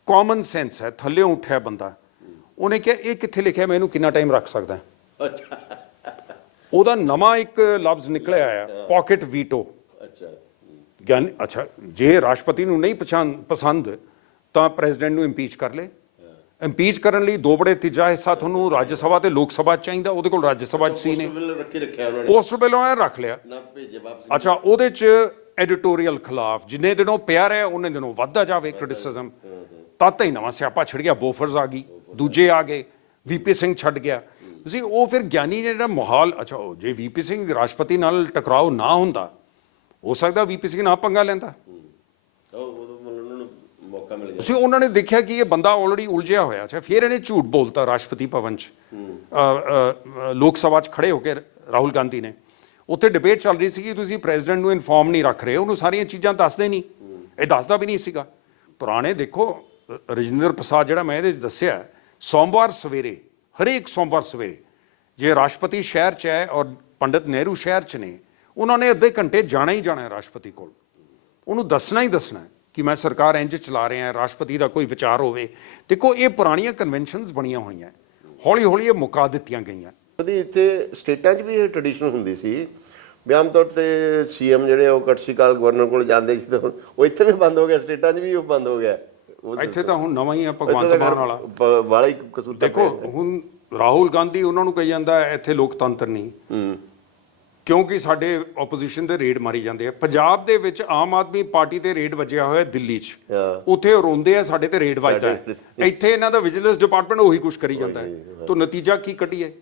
ਕਾਮਨ ਸੈਂਸ ਹੈ, ਥੱਲੇ ਉੱਠਿਆ ਬੰਦਾ। ਉਹਨੇ ਕਿਹਾ ਇਹ ਕਿੱਥੇ ਲਿਖਿਆ, ਮੈਂ ਇਹਨੂੰ ਕਿੰਨਾ ਟਾਈਮ ਰੱਖ ਸਕਦਾ। ਉਹਦਾ ਨਵਾਂ ਇੱਕ ਲਫ਼ਜ਼ ਨਿਕਲਿਆ ਆਇਆ, ਪਾਕਟ ਵੀਟੋ। ਅੱਛਾ ਜੇ ਰਾਸ਼ਟਰਪਤੀ ਨੂੰ ਨਹੀਂ ਪਸੰਦ ਤਾਂ ਪ੍ਰੈਜ਼ੀਡੈਂਟ ਨੂੰ ਇੰਪੀਚ ਕਰ ਲੇ। ਇੰਪੀਚ ਕਰਨ ਲਈ 2 ਬੜੇ ਤੀਜਾ ਹਿੱਸਾ ਤੁਹਾਨੂੰ ਰਾਜ ਸਭਾ ਤੇ ਲੋਕ ਸਭਾ 'ਚ ਚਾਹੀਦਾ, ਉਹਦੇ ਕੋਲ ਰਾਜ ਸਭਾ 'ਚ ਸੀ ਨੇ, ਰੱਖਿਆ ਉਹਨਾਂ ਨੇ, ਪੋਸਟਰ ਬਿੱਲੋਂ ਐ ਰੱਖ ਲਿਆ। ਨਾ ਭੇਜੇ ਵਾਪਸ। ਅੱਛਾ, ਉਹਦੇ 'ਚ ਐਡੀਟੋਰੀਅਲ ਖਿਲਾਫ ਜਿੰਨੇ ਦਿਨੋਂ ਪਿਆ ਰਿਹਾ ਉਹਨੇ ਦਿਨੋਂ ਵੱਧਦਾ ਜਾਵੇ ਕ੍ਰਿਟਿਸਿਜ਼ਮ। ਤਦ ਹੀ ਨਵਾਂ ਸਿਆਪਾ ਛਿੜ ਗਿਆ, ਬੋਫਰਸ ਆ ਗਈ, ਦੂਜੇ ਆ ਗਏ, ਵੀਪੀ ਸਿੰਘ ਛੱਡ ਗਿਆ। ਤੁਸੀਂ ਉਹ ਫਿਰ ਗਿਆਨੀ ਜਿਹੜਾ ਮਾਹੌਲ, ਅੱਛਾ ਜੇ ਵੀਪੀ ਸਿੰਘ ਰਾਸ਼ਟਰਪਤੀ ਨਾਲ ਟਕਰਾਓ ਨਾ ਹੁੰਦਾ, ਹੋ ਸਕਦਾ ਵੀਪੀ ਸਿੰਘ ਨਾ ਪੰਗਾ ਲੈਂਦਾ। ਉਹਨਾਂ ਨੂੰ ਮੌਕਾ ਮਿਲ ਗਿਆ। ਤੁਸੀਂ ਉਹਨਾਂ ਨੇ ਦੇਖਿਆ ਕਿ ਇਹ ਬੰਦਾ ਆਲਰੇਡੀ ਉਲਝਿਆ ਹੋਇਆ। ਅੱਛਾ, ਫਿਰ ਇਹਨੇ ਝੂਠ ਬੋਲਤਾ ਰਾਸ਼ਟਰਪਤੀ ਭਵਨ 'ਚ, ਲੋਕ ਸਭਾ 'ਚ ਖੜੇ ਹੋ ਕੇ ਰਾਹੁਲ ਗਾਂਧੀ ਨੇ। ਉੱਥੇ ਡਿਬੇਟ ਚੱਲ ਰਹੀ ਸੀ ਕਿ ਤੁਸੀਂ ਪ੍ਰੈਜ਼ੀਡੈਂਟ ਨੂੰ ਇਨਫੋਰਮ ਨਹੀਂ ਰੱਖ ਰਹੇ, ਉਹਨੂੰ ਸਾਰੀਆਂ ਚੀਜ਼ਾਂ ਦੱਸਦੇ ਨਹੀਂ। ਇਹ ਦੱਸਦਾ ਵੀ ਨਹੀਂ ਸੀਗਾ। ਪੁਰਾਣੇ ਦੇਖੋ, ਰਜਿੰਦਰ ਪ੍ਰਸਾਦ ਜਿਹੜਾ ਮੈਂ ਇਹਦੇ 'ਚ ਦੱਸਿਆ, ਸੋਮਵਾਰ ਸਵੇਰੇ, ਹਰੇਕ ਸੋਮਵਾਰ ਸਵੇਰੇ ਜੇ ਰਾਸ਼ਟਰਪਤੀ ਸ਼ਹਿਰ 'ਚ ਹੈ ਔਰ ਪੰਡਿਤ ਨਹਿਰੂ ਸ਼ਹਿਰ 'ਚ ਨੇ, ਉਹਨਾਂ ਨੇ ਅੱਧੇ ਘੰਟੇ ਜਾਣਾ ਹੀ ਜਾਣਾ ਹੈ ਰਾਸ਼ਟਰਪਤੀ ਕੋਲ। ਉਹਨੂੰ ਦੱਸਣਾ ਹੀ ਦੱਸਣਾ ਕਿ ਮੈਂ ਸਰਕਾਰ ਇੰਜ ਚਲਾ ਰਿਹਾ, ਰਾਸ਼ਟਰਪਤੀ ਦਾ ਕੋਈ ਵਿਚਾਰ ਹੋਵੇ। ਦੇਖੋ, ਇਹ ਪੁਰਾਣੀਆਂ ਕਨਵੈਨਸ਼ਨਸ ਬਣੀਆਂ ਹੋਈਆਂ, ਹੌਲੀ ਹੌਲੀ ਇਹ ਮੁਕਾ ਦਿੱਤੀਆਂ ਗਈਆਂ। ਉਹਦੀ ਇੱਥੇ ਸਟੇਟਾਂ 'ਚ ਵੀ ਇਹ ਟ੍ਰੈਡੀਸ਼ਨ ਹੁੰਦੀ ਸੀ ਵੀ ਆਮ ਤੌਰ ਤੇ ਸੀਐਮ ਜਿਹੜੇ ਉਹ ਕਟਸੀ ਕਾਲ ਗਵਰਨਰ ਕੋਲ ਜਾਂਦੇ ਸੀ, ਤਾਂ ਉਹ ਇੱਥੇ ਵੀ ਬੰਦ ਹੋ ਗਿਆ, ਸਟੇਟਾਂ 'ਚ ਵੀ ਉਹ ਬੰਦ ਹੋ ਗਿਆ। ਇੱਥੇ ਤਾਂ ਹੁਣ ਨਵਾਂ ਹੀ ਆ ਭਗਵੰਤ ਮਾਨ ਵਾਲਾ ਵਾਲਾ ਹੀ ਕਸੂਰ। ਦੇਖੋ, ਹੁਣ ਰਾਹੁਲ ਗਾਂਧੀ ਉਹਨਾਂ ਨੂੰ ਕਹੀ ਜਾਂਦਾ ਇੱਥੇ ਲੋਕਤੰਤਰ ਨਹੀਂ, ਕਿਉਂਕਿ ਸਾਡੇ ਆਪੋਜੀਸ਼ਨ ਦੇ ਰੇਡ ਮਾਰੀ ਜਾਂਦੇ ਆ। ਪੰਜਾਬ ਦੇ ਵਿੱਚ ਆਮ ਆਦਮੀ ਪਾਰਟੀ ਤੇ ਰੇਡ ਵੱਜਿਆ ਹੋਇਆ ਦਿੱਲੀ 'ਚ, ਉੱਥੇ ਉਹ ਰੋਂਦੇ ਆ ਸਾਡੇ ਤੇ ਰੇਡ ਵੱਜਦਾ ਹੈ। ਇੱਥੇ ਇਹਨਾਂ ਦਾ ਵਿਜੀਲੈਂਸ ਡਿਪਾਰਟਮੈਂਟ ਉਹੀ ਕੁਝ ਕਰੀ ਜਾਂਦਾ ਹੈ। ਤਾਂ ਨਤੀਜਾ ਕੀ ਕੱਢੀਏ?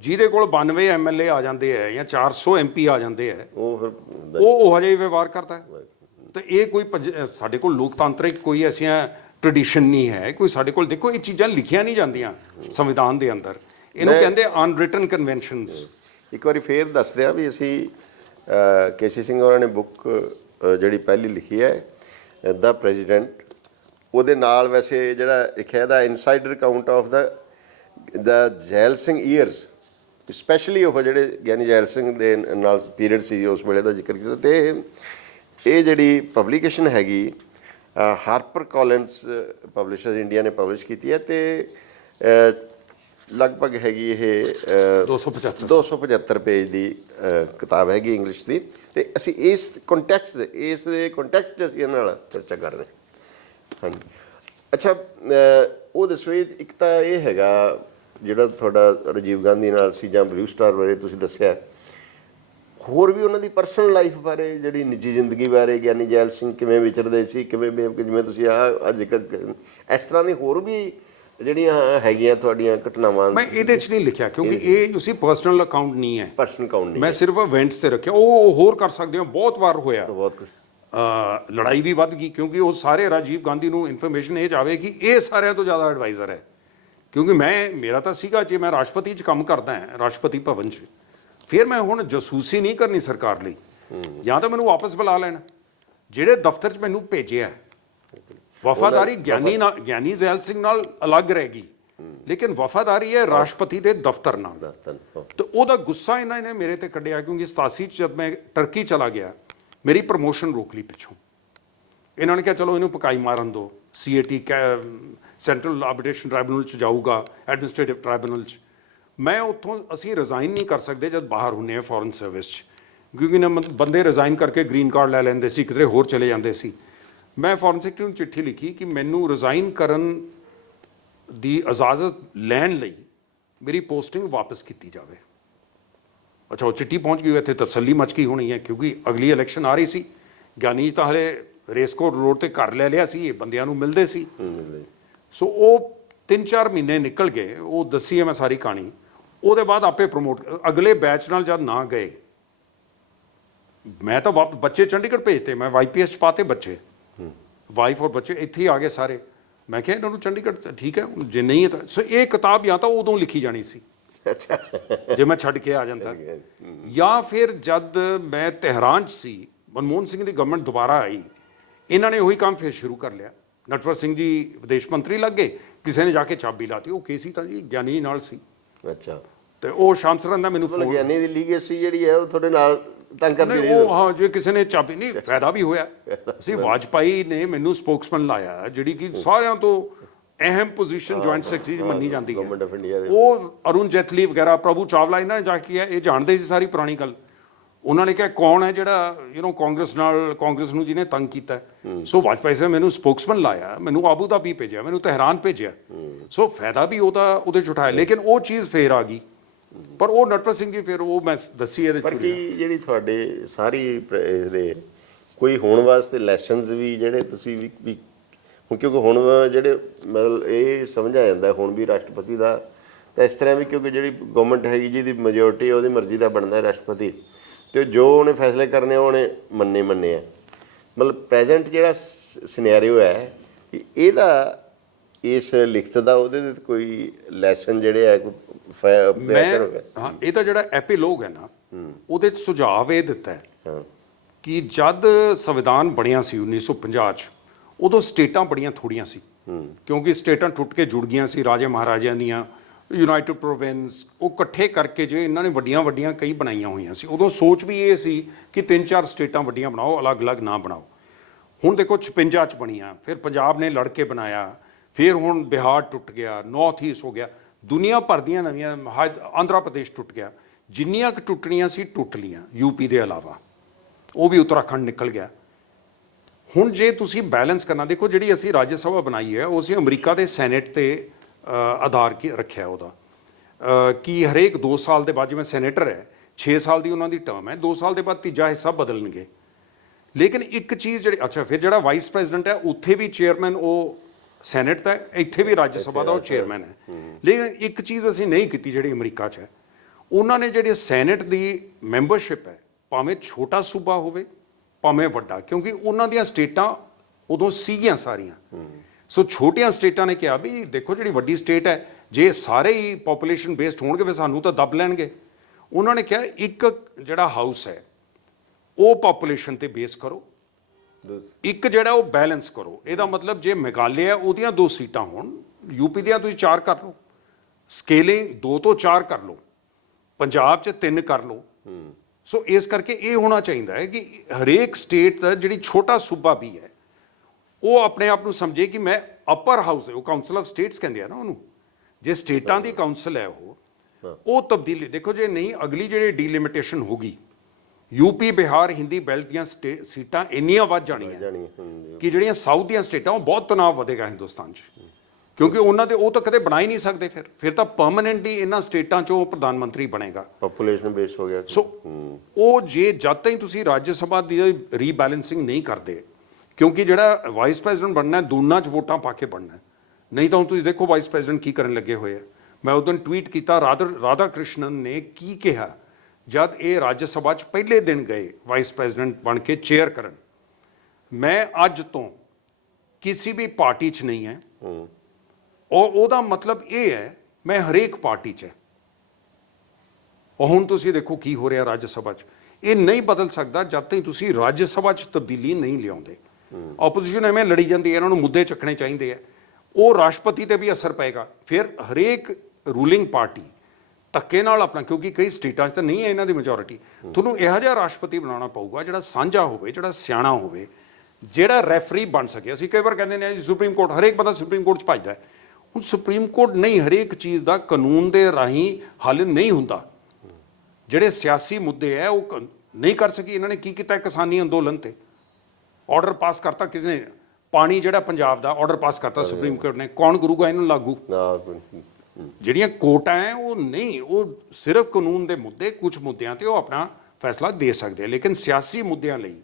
ਜਿਹਦੇ ਕੋਲ 92 ਐਮਐਲਏ ਆ ਜਾਂਦੇ ਆ ਜਾਂ 400 ਐਮਪੀ ਆ ਜਾਂਦੇ ਆ, ਉਹ ਹਜੇ ਵਿਵਹਾਰ ਕਰਦਾ ਹੈ। ਤੇ ਇਹ ਕੋਈ ਸਾਡੇ ਕੋਲ ਲੋਕਤਾਂਤਰਿਕ ਕੋਈ ਐਸੀਆਂ ਟ੍ਰੈਡੀਸ਼ਨ ਨਹੀਂ ਹੈ ਕੋਈ ਸਾਡੇ ਕੋਲ। ਦੇਖੋ, ਇਹ ਚੀਜ਼ਾਂ ਲਿਖੀਆਂ ਨਹੀਂ ਜਾਂਦੀਆਂ ਸੰਵਿਧਾਨ ਦੇ ਅੰਦਰ, ਇਹਨੂੰ ਕਹਿੰਦੇ ਅਨਰਿਟਨ ਕਨਵੈਨਸ਼ਨਸ। ਇੱਕ ਵਾਰੀ ਫੇਰ ਦੱਸਦੇ ਆ ਵੀ ਅਸੀਂ ਕੇਸੀ ਸਿੰਘ ਹੋਰਾਂ ਨੇ ਬੁੱਕ ਜਿਹੜੀ ਪਹਿਲੀ ਲਿਖੀ ਹੈ ਦਾ ਪ੍ਰੈਜ਼ੀਡੈਂਟ, ਉਹਦੇ ਨਾਲ ਵੈਸੇ ਜਿਹੜਾ ਲਿਖਿਆ ਦਾ insider account of the Zail Singh years, specially ਉਹ ਜਿਹੜੇ ਗਿਆਨੀ ਜੈਲ ਸਿੰਘ ਦੇ ਨਾਲ ਪੀਰੀਅਡ ਸੀ ਉਸ ਵੇਲੇ ਦਾ ਜ਼ਿਕਰ ਕੀਤਾ। ਤੇ ਇਹ ਜਿਹੜੀ ਪਬਲੀਕੇਸ਼ਨ ਹੈਗੀ ਹਾਰਪਰ ਕਾਲਿੰਸ ਪਬਲਿਸ਼ਰਸ ਇੰਡੀਆ ਨੇ ਪਬਲਿਸ਼ ਕੀਤੀ ਹੈ, ਤੇ ਲਗਭਗ ਹੈਗੀ ਇਹ 275 ਪੇਜ ਦੀ ਕਿਤਾਬ ਹੈਗੀ ਇੰਗਲਿਸ਼ ਦੀ। ਤੇ ਅਸੀਂ ਇਸ ਕੰਟੈਕਸਟ ਦੇ ਅਸੀਂ ਇਹਨਾਂ ਨਾਲ ਚਰਚਾ ਕਰ ਰਹੇ ਹਾਂ। ਹਾਂਜੀ, ਅੱਛਾ, ਉਹ ਦੱਸੋ, ਇੱਕ ਤਾਂ ਇਹ ਹੈਗਾ ਜਿਹੜਾ ਤੁਹਾਡਾ ਰਾਜੀਵ ਗਾਂਧੀ ਨਾਲ ਸੀ ਜਾਂ ਬਲੂ ਸਟਾਰ ਬਾਰੇ ਤੁਸੀਂ ਦੱਸਿਆ, ਹੋਰ ਵੀ ਉਹਨਾਂ ਦੀ ਪਰਸਨਲ ਲਾਈਫ ਬਾਰੇ, ਜਿਹੜੀ ਨਿੱਜੀ ਜ਼ਿੰਦਗੀ ਬਾਰੇ, ਗਿਆਨੀ ਜੈਲ ਸਿੰਘ ਕਿਵੇਂ ਵਿਚਰਦੇ ਸੀ, ਕਿਵੇਂ ਜਿਵੇਂ ਤੁਸੀਂ ਅੱਜ ਇਸ ਤਰ੍ਹਾਂ ਦੀ ਹੋਰ ਵੀ ਜਿਹੜੀਆਂ ਹੈਗੀਆਂ ਤੁਹਾਡੀਆਂ ਘਟਨਾਵਾਂ। ਮੈਂ ਇਹਦੇ 'ਚ ਨਹੀਂ ਲਿਖਿਆ ਕਿਉਂਕਿ ਇਹ ਤੁਸੀਂ ਪਰਸਨਲ ਅਕਾਊਂਟ ਨਹੀਂ ਹੈ, ਪਰਸਨਲ ਅਕਾਊਂਟ ਨਹੀਂ, ਮੈਂ ਸਿਰਫ ਇਵੈਂਟਸ ਤੇ ਰੱਖਿਆ। ਉਹ ਹੋਰ ਕਰ ਸਕਦੇ ਹੋ, ਬਹੁਤ ਵਾਰ ਹੋਇਆ, ਬਹੁਤ ਕੁਝ। ਲੜਾਈ ਵੀ ਵੱਧ ਗਈ ਕਿਉਂਕਿ ਉਹ ਸਾਰੇ ਰਾਜੀਵ ਗਾਂਧੀ ਨੂੰ ਇਨਫੋਰਮੇਸ਼ਨ ਇਹ ਜਾਵੇ ਕਿ ਇਹ ਸਾਰਿਆਂ ਤੋਂ ਜ਼ਿਆਦਾ ਐਡਵਾਈਜ਼ਰ ਹੈ। ਕਿਉਂਕਿ ਮੇਰਾ ਤਾਂ ਸੀਗਾ, ਜੇ ਮੈਂ ਰਾਸ਼ਟਰਪਤੀ 'ਚ ਕੰਮ ਕਰਦਾ ਹਾਂ, ਰਾਸ਼ਟਰਪਤੀ ਭਵਨ 'ਚ, ਫਿਰ ਮੈਂ ਹੁਣ ਜਾਸੂਸੀ ਨਹੀਂ ਕਰਨੀ ਸਰਕਾਰ ਲਈ, ਜਾਂ ਤਾਂ ਮੈਨੂੰ ਵਾਪਸ ਬੁਲਾ ਲੈਣ। ਜਿਹੜੇ ਦਫ਼ਤਰ 'ਚ ਮੈਨੂੰ ਭੇਜਿਆ, ਵਫਾਦਾਰੀ ਗਿਆਨੀ ਜੈਲ ਸਿੰਘ ਨਾਲ ਅਲੱਗ ਰਹੇਗੀ, ਲੇਕਿਨ ਵਫਾਦਾਰੀ ਹੈ ਰਾਸ਼ਟਰਪਤੀ ਦੇ ਦਫ਼ਤਰ ਨਾਲ। ਤੇ ਉਹਦਾ ਗੁੱਸਾ ਇਹਨਾਂ ਨੇ ਮੇਰੇ ਤੇ ਕੱਢਿਆ ਕਿਉਂਕਿ 87 'ਚ ਜਦ ਮੈਂ ਟਰਕੀ ਚਲਾ ਗਿਆ, ਮੇਰੀ ਪ੍ਰਮੋਸ਼ਨ ਰੋਕ ਲਈ ਪਿੱਛੋਂ। ਇਹਨਾਂ ਨੇ ਕਿਹਾ ਚਲੋ ਇਹਨੂੰ ਪਕਾਈ ਮਾਰਨ ਦਿਓ, CAT ਸੈਂਟਰਲ ਆਰਬਿਟ੍ਰੇਸ਼ਨ ਟ੍ਰਾਈਬੂਨਲ 'ਚ ਜਾਊਗਾ, ਐਡਮਿਨਿਸਟ੍ਰੇਟਿਵ ਟ੍ਰਾਈਬੂਨਲ 'ਚ। ਮੈਂ ਉੱਥੋਂ, ਅਸੀਂ ਰਿਜ਼ਾਈਨ ਨਹੀਂ ਕਰ ਸਕਦੇ ਜਦ ਬਾਹਰ ਹੁੰਦੇ ਹਾਂ ਫੋਰਨ ਸਰਵਿਸ 'ਚ, ਕਿਉਂਕਿ ਨਾ ਬੰਦੇ ਰਿਜ਼ਾਈਨ ਕਰਕੇ ਗ੍ਰੀਨ ਕਾਰਡ ਲੈ ਲੈਂਦੇ ਸੀ, ਕਿਧਰੇ ਹੋਰ ਚਲੇ ਜਾਂਦੇ ਸੀ। ਮੈਂ ਫੋਰਨ ਸੈਕਟਰੀ ਨੂੰ ਚਿੱਠੀ ਲਿਖੀ ਕਿ ਮੈਨੂੰ ਰਿਜ਼ਾਈਨ ਕਰਨ ਦੀ ਇਜਾਜ਼ਤ ਲੈਣ ਲਈ ਮੇਰੀ ਪੋਸਟਿੰਗ ਵਾਪਸ ਕੀਤੀ ਜਾਵੇ। ਅੱਛਾ, ਉਹ ਚਿੱਠੀ ਪਹੁੰਚ ਗਈ, ਇੱਥੇ ਤਸੱਲੀ ਮਚ ਗਈ ਹੋਣੀ ਹੈ ਕਿਉਂਕਿ ਅਗਲੀ ਇਲੈਕਸ਼ਨ ਆ ਰਹੀ ਸੀ। ਗਿਆਨੀ ਤਾਂ ਹਲੇ ਰੇਸਕੋਰਸ ਰੋਡ ਤੇ ਘਰ ਲੈ ਲਿਆ ਸੀ, ਇਹ ਬੰਦਿਆਂ ਨੂੰ ਮਿਲਦੇ ਸੀ। ਸੋ ਉਹ 3-4 ਮਹੀਨੇ ਨਿਕਲ ਗਏ, ਉਹ ਦੱਸੀ ਹੈ ਮੈਂ ਸਾਰੀ ਕਹਾਣੀ। ਉਹਦੇ ਬਾਅਦ ਆਪੇ ਪ੍ਰਮੋਟ, ਅਗਲੇ ਬੈਚ ਨਾਲ ਜਦ ਨਾ ਗਏ, ਮੈਂ ਤਾਂ ਬੱਚੇ ਚੰਡੀਗੜ੍ਹ ਭੇਜਤੇ, ਮੈਂ YPS 'ਚ ਪਾਤੇ ਬੱਚੇ, ਵਾਈਫ ਔਰ ਬੱਚੇ ਇੱਥੇ ਹੀ ਆ ਗਏ ਸਾਰੇ। ਮੈਂ ਕਿਹਾ ਇਹਨਾਂ ਨੂੰ ਚੰਡੀਗੜ੍ਹ ਠੀਕ ਹੈ, ਜੇ ਨਹੀਂ ਹੈ ਤਾਂ ਸੋ ਇਹ ਕਿਤਾਬ ਜਾਂ ਤਾਂ ਉਦੋਂ ਲਿਖੀ ਜਾਣੀ ਸੀ, ਅੱਛਾ, ਜੇ ਮੈਂ ਛੱਡ ਕੇ ਆ ਜਾਂਦਾ, ਜਾਂ ਫਿਰ ਜਦ ਮੈਂ ਤਹਿਰਾਨ 'ਚ ਸੀ, ਮਨਮੋਹਨ ਸਿੰਘ ਦੀ ਗਵਰਨਮੈਂਟ ਦੁਬਾਰਾ ਆਈ, ਇਹਨਾਂ ਨੇ ਉਹੀ ਕੰਮ ਫਿਰ ਸ਼ੁਰੂ ਕਰ ਲਿਆ। ਨਟਵਰ ਸਿੰਘ ਜੀ ਵਿਦੇਸ਼ ਮੰਤਰੀ ਲੱਗ ਗਏ, ਕਿਸੇ ਨੇ ਜਾ ਕੇ ਚਾਬੀ ਲਾਤੀ, ਉਹ ਕੇਸੀ ਤਾਂ ਜੀ ਗਿਆਨੀ ਨਾਲ ਸੀ। ਅੱਛਾ, ਤੇ ਉਹ ਸ਼ਾਮ ਸਰਨ ਦਾ ਮੈਨੂੰ ਫੋਨ, ਗਿਆਨੀ ਦੀ ਲੀਗੇਸੀ ਜਿਹੜੀ ਹੈ ਉਹ ਤੁਹਾਡੇ ਨਾਲ ਤੰਗ ਕਰਦੀ ਰਹੀ। ਉਹ ਹਾਂ, ਜੇ ਕਿਸੇ ਨੇ ਚਾਬੀ ਨਹੀਂ, ਫਾਇਦਾ ਵੀ ਹੋਇਆ। ਅਸੀਂ ਵਾਜਪਾਈ ਨੇ ਮੈਨੂੰ ਸਪੋਕਸਮੈਨ ਲਾਇਆ, ਜਿਹੜੀ ਕਿ ਸਾਰਿਆਂ ਤੋਂ ਅਹਿਮ ਪੋਜੀਸ਼ਨ ਜੁਆਇੰਟ ਸੈਕਟਰੀ ਦੀ ਮੰਨੀ ਜਾਂਦੀ ਹੈ। ਉਹ ਅਰੁਣ ਜੇਤਲੀ ਵਗੈਰਾ, ਪ੍ਰਭੂ ਚਾਵਲਾ, ਇਹਨਾਂ ਨੇ ਜਾ ਕੇ ਕਿਹਾ, ਇਹ ਜਾਣਦੇ ਸੀ ਸਾਰੀ ਪੁਰਾਣੀ ਗੱਲ। ਉਹਨਾਂ ਨੇ ਕਿਹਾ ਕੌਣ ਹੈ ਜਿਹੜਾ ਕਾਂਗਰਸ ਨੂੰ ਜਿਹਨੇ ਤੰਗ ਕੀਤਾ। ਸੋ ਵਾਜਪਾਈ ਸਾਹਿਬ ਮੈਨੂੰ ਸਪੋਕਸਮੈਨ ਲਾਇਆ, ਮੈਨੂੰ ਆਬੂ ਧਾਬੀ ਭੇਜਿਆ, ਮੈਨੂੰ ਤਹਿਰਾਨ ਭੇਜਿਆ। ਸੋ ਫਾਇਦਾ ਵੀ ਉਹਦੇ 'ਚ ਉਠਾਇਆ, ਲੇਕਿਨ ਉਹ ਚੀਜ਼ ਫੇਰ ਆ ਗਈ। ਪਰ ਉਹ ਨਟਵਰ ਸਿੰਘ ਜੀ ਫਿਰ ਉਹ ਮੈਂ ਦੱਸੀ ਇਹਦੇ 'ਚ ਪਰ ਕੀ ਜਿਹੜੀ ਤੁਹਾਡੇ ਸਾਰੀ ਇਹਦੇ ਕੋਈ ਹੋਣ ਵਾਸਤੇ ਲੈਸਨਸ ਵੀ ਜਿਹੜੇ ਤੁਸੀਂ ਵੀ ਹੁਣ, ਕਿਉਂਕਿ ਹੁਣ ਜਿਹੜੇ ਮਤਲਬ ਇਹ ਸਮਝ ਆ ਜਾਂਦਾ ਹੁਣ ਵੀ ਰਾਸ਼ਟਰਪਤੀ ਦਾ ਤਾਂ ਇਸ ਤਰ੍ਹਾਂ ਵੀ, ਕਿਉਂਕਿ ਜਿਹੜੀ ਗਵਰਨਮੈਂਟ ਹੈਗੀ ਜਿਹਦੀ ਮੈਜੋਰਟੀ ਉਹਦੀ ਮਰਜ਼ੀ ਦਾ ਬਣਦਾ ਰਾਸ਼ਟਰਪਤੀ, ਅਤੇ ਜੋ ਉਹਨੇ ਫੈਸਲੇ ਕਰਨੇ ਉਹਨੇ ਮੰਨੇ ਆ। ਮਤਲਬ ਪ੍ਰੈਜ਼ੈਂਟ ਜਿਹੜਾ ਸਿਨੈਰੀਓ ਹੈ ਕਿ ਇਹਦਾ ਇਸ ਲਿਖਤ ਦਾ ਉਹਦੇ 'ਤੇ ਕੋਈ ਲੈਸਨ ਜਿਹੜੇ ਹੈ ਹਾਂ, ਇਹ ਤਾਂ ਜਿਹੜਾ ਐਪੀਲੋਗ ਹੈ ਨਾ, ਉਹਦੇ 'ਚ ਸੁਝਾਅ ਇਹ ਦਿੱਤਾ ਹੈ ਕਿ ਜਦ ਸੰਵਿਧਾਨ ਬਣਿਆ ਸੀ 1950 'ਚ, ਉਦੋਂ ਸਟੇਟਾਂ ਬੜੀਆਂ ਥੋੜੀਆਂ ਸੀ, ਕਿਉਂਕਿ ਸਟੇਟਾਂ ਟੁੱਟ ਕੇ ਜੁੜ ਗਈਆਂ ਸੀ ਰਾਜੇ ਮਹਾਰਾਜਿਆਂ ਦੀਆਂ, ਯੂਨਾਈਟਿਡ ਪ੍ਰੋਵਿੰਸ, ਉਹ ਇਕੱਠੇ ਕਰਕੇ ਜੇ ਇਹਨਾਂ ਨੇ ਵੱਡੀਆਂ ਵੱਡੀਆਂ ਕਈ ਬਣਾਈਆਂ ਹੋਈਆਂ ਸੀ। ਉਦੋਂ ਸੋਚ ਵੀ ਇਹ ਸੀ ਕਿ 3-4 ਸਟੇਟਾਂ ਵੱਡੀਆਂ ਬਣਾਓ, ਅਲੱਗ-ਅਲੱਗ ਨਾ ਬਣਾਓ। ਹੁਣ ਦੇਖੋ 56 'ਚ ਬਣੀਆਂ, ਫਿਰ ਪੰਜਾਬ ਨੇ ਲੜ ਕੇ ਬਣਾਇਆ, ਫਿਰ ਹੁਣ ਬਿਹਾਰ ਟੁੱਟ ਗਿਆ, ਨਾਰਥ ਈਸਟ ਹੋ ਗਿਆ, ਦੁਨੀਆ ਭਰ ਦੀਆਂ ਨਵੀਆਂ, ਆਂਧਰਾ ਪ੍ਰਦੇਸ਼ ਟੁੱਟ ਗਿਆ, ਜਿੰਨੀਆਂ ਕੁ ਟੁੱਟਣੀਆਂ ਸੀ ਟੁੱਟ ਲੀਆਂ, ਯੂਪੀ ਦੇ ਇਲਾਵਾ, ਉਹ ਵੀ ਉੱਤਰਾਖੰਡ ਨਿਕਲ ਗਿਆ। ਹੁਣ ਜੇ ਤੁਸੀਂ ਬੈਲੈਂਸ ਕਰਨਾ, ਦੇਖੋ ਜਿਹੜੀ ਅਸੀਂ ਰਾਜ ਸਭਾ ਬਣਾਈ ਹੈ ਉਹ ਅਸੀਂ ਅਮਰੀਕਾ ਦੇ ਸੈਨੇਟ 'ਤੇ ਆਧਾਰ ਕੀ ਰੱਖਿਆ ਉਹਦਾ, ਕਿ ਹਰੇਕ 2 ਸਾਲ ਦੇ ਬਾਅਦ, ਜਿਵੇਂ ਸੈਨੇਟਰ ਹੈ 6 ਸਾਲ ਦੀ ਉਹਨਾਂ ਦੀ ਟਰਮ ਹੈ, 2 ਸਾਲ ਦੇ ਬਾਅਦ ਤੀਜਾ ਹਿੱਸਾ ਬਦਲਣਗੇ। ਲੇਕਿਨ ਇੱਕ ਚੀਜ਼ ਜਿਹੜੀ, ਅੱਛਾ ਫਿਰ ਜਿਹੜਾ ਵਾਈਸ ਪ੍ਰੈਜ਼ੀਡੈਂਟ ਹੈ ਉੱਥੇ ਵੀ ਚੇਅਰਮੈਨ ਉਹ ਸੈਨੇਟ ਦਾ ਹੈ, ਇੱਥੇ ਵੀ ਰਾਜ ਸਭਾ ਦਾ ਉਹ ਚੇਅਰਮੈਨ ਹੈ। ਲੇਕਿਨ ਇੱਕ ਚੀਜ਼ ਅਸੀਂ ਨਹੀਂ ਕੀਤੀ ਜਿਹੜੀ ਅਮਰੀਕਾ 'ਚ ਹੈ, ਉਹਨਾਂ ਨੇ ਜਿਹੜੀ ਸੈਨੇਟ ਦੀ ਮੈਂਬਰਸ਼ਿਪ ਹੈ, ਭਾਵੇਂ ਛੋਟਾ ਸੂਬਾ ਹੋਵੇ ਭਾਵੇਂ ਵੱਡਾ, ਕਿਉਂਕਿ ਉਹਨਾਂ ਦੀਆਂ ਸਟੇਟਾਂ ਉਦੋਂ ਸੀਗੀਆਂ ਸਾਰੀਆਂ, ਸੋ ਛੋਟੀਆਂ ਸਟੇਟਾਂ ਨੇ ਕਿਹਾ ਵੀ ਦੇਖੋ ਜਿਹੜੀ ਵੱਡੀ ਸਟੇਟ ਹੈ, ਜੇ ਸਾਰੇ ਹੀ ਪੋਪੂਲੇਸ਼ਨ ਬੇਸਡ ਹੋਣਗੇ ਫਿਰ ਸਾਨੂੰ ਤਾਂ ਦੱਬ ਲੈਣਗੇ। ਉਹਨਾਂ ਨੇ ਕਿਹਾ ਇੱਕ ਜਿਹੜਾ ਹਾਊਸ ਹੈ ਉਹ ਪੋਪੂਲੇਸ਼ਨ 'ਤੇ ਬੇਸ ਕਰੋ, ਇੱਕ ਜਿਹੜਾ ਉਹ ਬੈਲੈਂਸ ਕਰੋ। ਇਹਦਾ ਮਤਲਬ ਜੇ ਮੇਘਾਲਿਆ ਉਹਦੀਆਂ 2 ਸੀਟਾਂ ਹੋਣ, ਯੂਪੀ ਦੀਆਂ ਤੁਸੀਂ 4 ਕਰ ਲਓ, ਸਕੇਲਿੰਗ 2 ਤੋਂ 4 ਕਰ ਲਓ, ਪੰਜਾਬ 'ਚ 3 ਕਰ ਲਓ। ਸੋ ਇਸ ਕਰਕੇ ਇਹ ਹੋਣਾ ਚਾਹੀਦਾ ਹੈ ਕਿ ਹਰੇਕ ਸਟੇਟ ਦਾ ਜਿਹੜੀ ਛੋਟਾ ਸੂਬਾ ਵੀ ਹੈ ਉਹ ਆਪਣੇ ਆਪ ਨੂੰ ਸਮਝੇ ਕਿ ਮੈਂ ਅਪਰ ਹਾਊਸ ਹੈ, ਉਹ ਕਾਊਂਸਲ ਆਫ ਸਟੇਟਸ ਕਹਿੰਦੇ ਆ ਨਾ ਉਹਨੂੰ, ਜੇ ਸਟੇਟਾਂ ਦੀ ਕਾਊਂਸਲ ਹੈ ਉਹ ਤਬਦੀਲੀ, ਦੇਖੋ ਜੇ ਨਹੀਂ ਅਗਲੀ ਜਿਹੜੀ ਡੀਲਿਮਿਟੇਸ਼ਨ ਹੋਗੀ, ਯੂਪੀ ਬਿਹਾਰ ਹਿੰਦੀ ਬੈਲਟ ਦੀਆਂ ਸੀਟਾਂ ਇੰਨੀਆਂ ਵੱਧ ਜਾਣੀਆਂ ਕਿ ਜਿਹੜੀਆਂ ਸਾਊਥ ਦੀਆਂ ਸਟੇਟਾਂ ਉਹ ਬਹੁਤ ਤਣਾਅ ਵਧੇਗਾ ਹਿੰਦੁਸਤਾਨ 'ਚ, ਕਿਉਂਕਿ ਉਹਨਾਂ ਦੇ ਉਹ ਤਾਂ ਕਦੇ ਬਣਾ ਹੀ ਨਹੀਂ ਸਕਦੇ, ਫਿਰ ਤਾਂ ਪਰਮਾਨੈਂਟਲੀ ਇਹਨਾਂ ਸਟੇਟਾਂ 'ਚੋਂ ਪ੍ਰਧਾਨ ਮੰਤਰੀ ਬਣੇਗਾ, ਪੋਪੂਲੇਸ਼ਨ ਬੇਸ ਹੋ ਗਿਆ। ਸੋ ਉਹ ਜੇ ਜਦ ਤਾਈਂ ਤੁਸੀਂ ਰਾਜ ਸਭਾ ਦੀ ਰੀਬੈਲੈਂਸਿੰਗ ਨਹੀਂ ਕਰਦੇ, ਕਿਉਂਕਿ ਜਿਹੜਾ ਵਾਈਸ ਪ੍ਰੈਜ਼ੀਡੈਂਟ ਬਣਨਾ ਦੋਨਾਂ 'ਚ ਵੋਟਾਂ ਪਾ ਕੇ ਬਣਨਾ, ਨਹੀਂ ਤਾਂ ਹੁਣ ਤੁਸੀਂ ਦੇਖੋ ਵਾਈਸ ਪ੍ਰੈਜ਼ੀਡੈਂਟ ਕੀ ਕਰਨ ਲੱਗੇ ਹੋਏ ਆ। ਮੈਂ ਉਦੋਂ ਟਵੀਟ ਕੀਤਾ, ਰਾਧਾ ਕ੍ਰਿਸ਼ਨਨ ਨੇ ਕੀ ਕਿਹਾ ਜਦ ਇਹ ਰਾਜ ਸਭਾ 'ਚ ਪਹਿਲੇ ਦਿਨ ਗਏ ਵਾਈਸ ਪ੍ਰੈਜ਼ੀਡੈਂਟ ਬਣ ਕੇ ਚੇਅਰ ਕਰਨ, ਮੈਂ ਅੱਜ ਤੋਂ ਕਿਸੇ ਵੀ ਪਾਰਟੀ 'ਚ ਨਹੀਂ ਹੈ, ਉਹਦਾ ਮਤਲਬ ਇਹ ਹੈ ਮੈਂ ਹਰੇਕ ਪਾਰਟੀ 'ਚ ਹੈ। ਉਹ ਹੁਣ ਤੁਸੀਂ ਦੇਖੋ ਕੀ ਹੋ ਰਿਹਾ ਰਾਜ ਸਭਾ 'ਚ, ਇਹ ਨਹੀਂ ਬਦਲ ਸਕਦਾ ਜਦ ਤੱਕ ਤੁਸੀਂ ਰਾਜ ਸਭਾ 'ਚ ਤਬਦੀਲੀ ਨਹੀਂ ਲਿਆਉਂਦੇ। ਆਪੋਜੀਸ਼ਨ ਐਵੇਂ ਲੜੀ ਜਾਂਦੀ ਹੈ, ਇਹਨਾਂ ਨੂੰ ਮੁੱਦੇ ਚੱਕਣੇ ਚਾਹੀਦੇ ਆ, ਉਹ ਰਾਸ਼ਟਰਪਤੀ ਤੇ ਵੀ ਅਸਰ ਪਏਗਾ। ਫਿਰ ਹਰੇਕ ਰੂਲਿੰਗ ਪਾਰਟੀ ਧੱਕੇ ਨਾਲ ਆਪਣਾ, ਕਿਉਂਕਿ ਕਈ ਸਟੇਟਾਂ 'ਚ ਤਾਂ ਨਹੀਂ ਹੈ ਇਹਨਾਂ ਦੀ ਮੈਜੋਰਿਟੀ, ਤੁਹਾਨੂੰ ਇਹੋ ਜਿਹਾ ਰਾਸ਼ਟਰਪਤੀ ਬਣਾਉਣਾ ਪਊਗਾ ਜਿਹੜਾ ਸਾਂਝਾ ਹੋਵੇ, ਜਿਹੜਾ ਸਿਆਣਾ ਹੋਵੇ, ਜਿਹੜਾ ਰੈਫਰੀ ਬਣ ਸਕੇ। ਅਸੀਂ ਕਈ ਵਾਰ ਕਹਿੰਦੇ ਨੇ ਜੀ ਸੁਪਰੀਮ ਕੋਰਟ, ਹਰੇਕ ਬੰਦਾ ਸੁਪਰੀਮ ਕੋਰਟ 'ਚ ਭੱਜਦਾ, ਹੁਣ ਸੁਪਰੀਮ ਕੋਰਟ ਨਹੀਂ, ਹਰੇਕ ਚੀਜ਼ ਦਾ ਕਾਨੂੰਨ ਦੇ ਰਾਹੀਂ ਹੱਲ ਨਹੀਂ ਹੁੰਦਾ। ਜਿਹੜੇ ਸਿਆਸੀ ਮੁੱਦੇ ਹੈ ਉਹ ਨਹੀਂ ਕਰ ਸਕੀ। ਇਹਨਾਂ ਨੇ ਕੀ ਕੀਤਾ, ਕਿਸਾਨੀ ਅੰਦੋਲਨ ਤੇ ਆਰਡਰ ਪਾਸ ਕਰਤਾ ਕਿਸੇ ਨੇ, ਪਾਣੀ ਜਿਹੜਾ ਪੰਜਾਬ ਦਾ ਆਰਡਰ ਪਾਸ ਕਰਤਾ ਸੁਪਰੀਮ ਕੋਰਟ ਨੇ, ਕੌਣ ਕਰੂਗਾ ਇਹਨੂੰ ਲਾਗੂ? ਜਿਹੜੀਆਂ ਕੋਰਟਾਂ ਹੈ ਉਹ ਨਹੀਂ, ਉਹ ਸਿਰਫ ਕਾਨੂੰਨ ਦੇ ਮੁੱਦੇ, ਕੁਝ ਮੁੱਦਿਆਂ ਤੇ ਉਹ ਆਪਣਾ ਫੈਸਲਾ ਦੇ ਸਕਦੇ ਆ, ਲੇਕਿਨ ਸਿਆਸੀ ਮੁੱਦਿਆਂ ਲਈ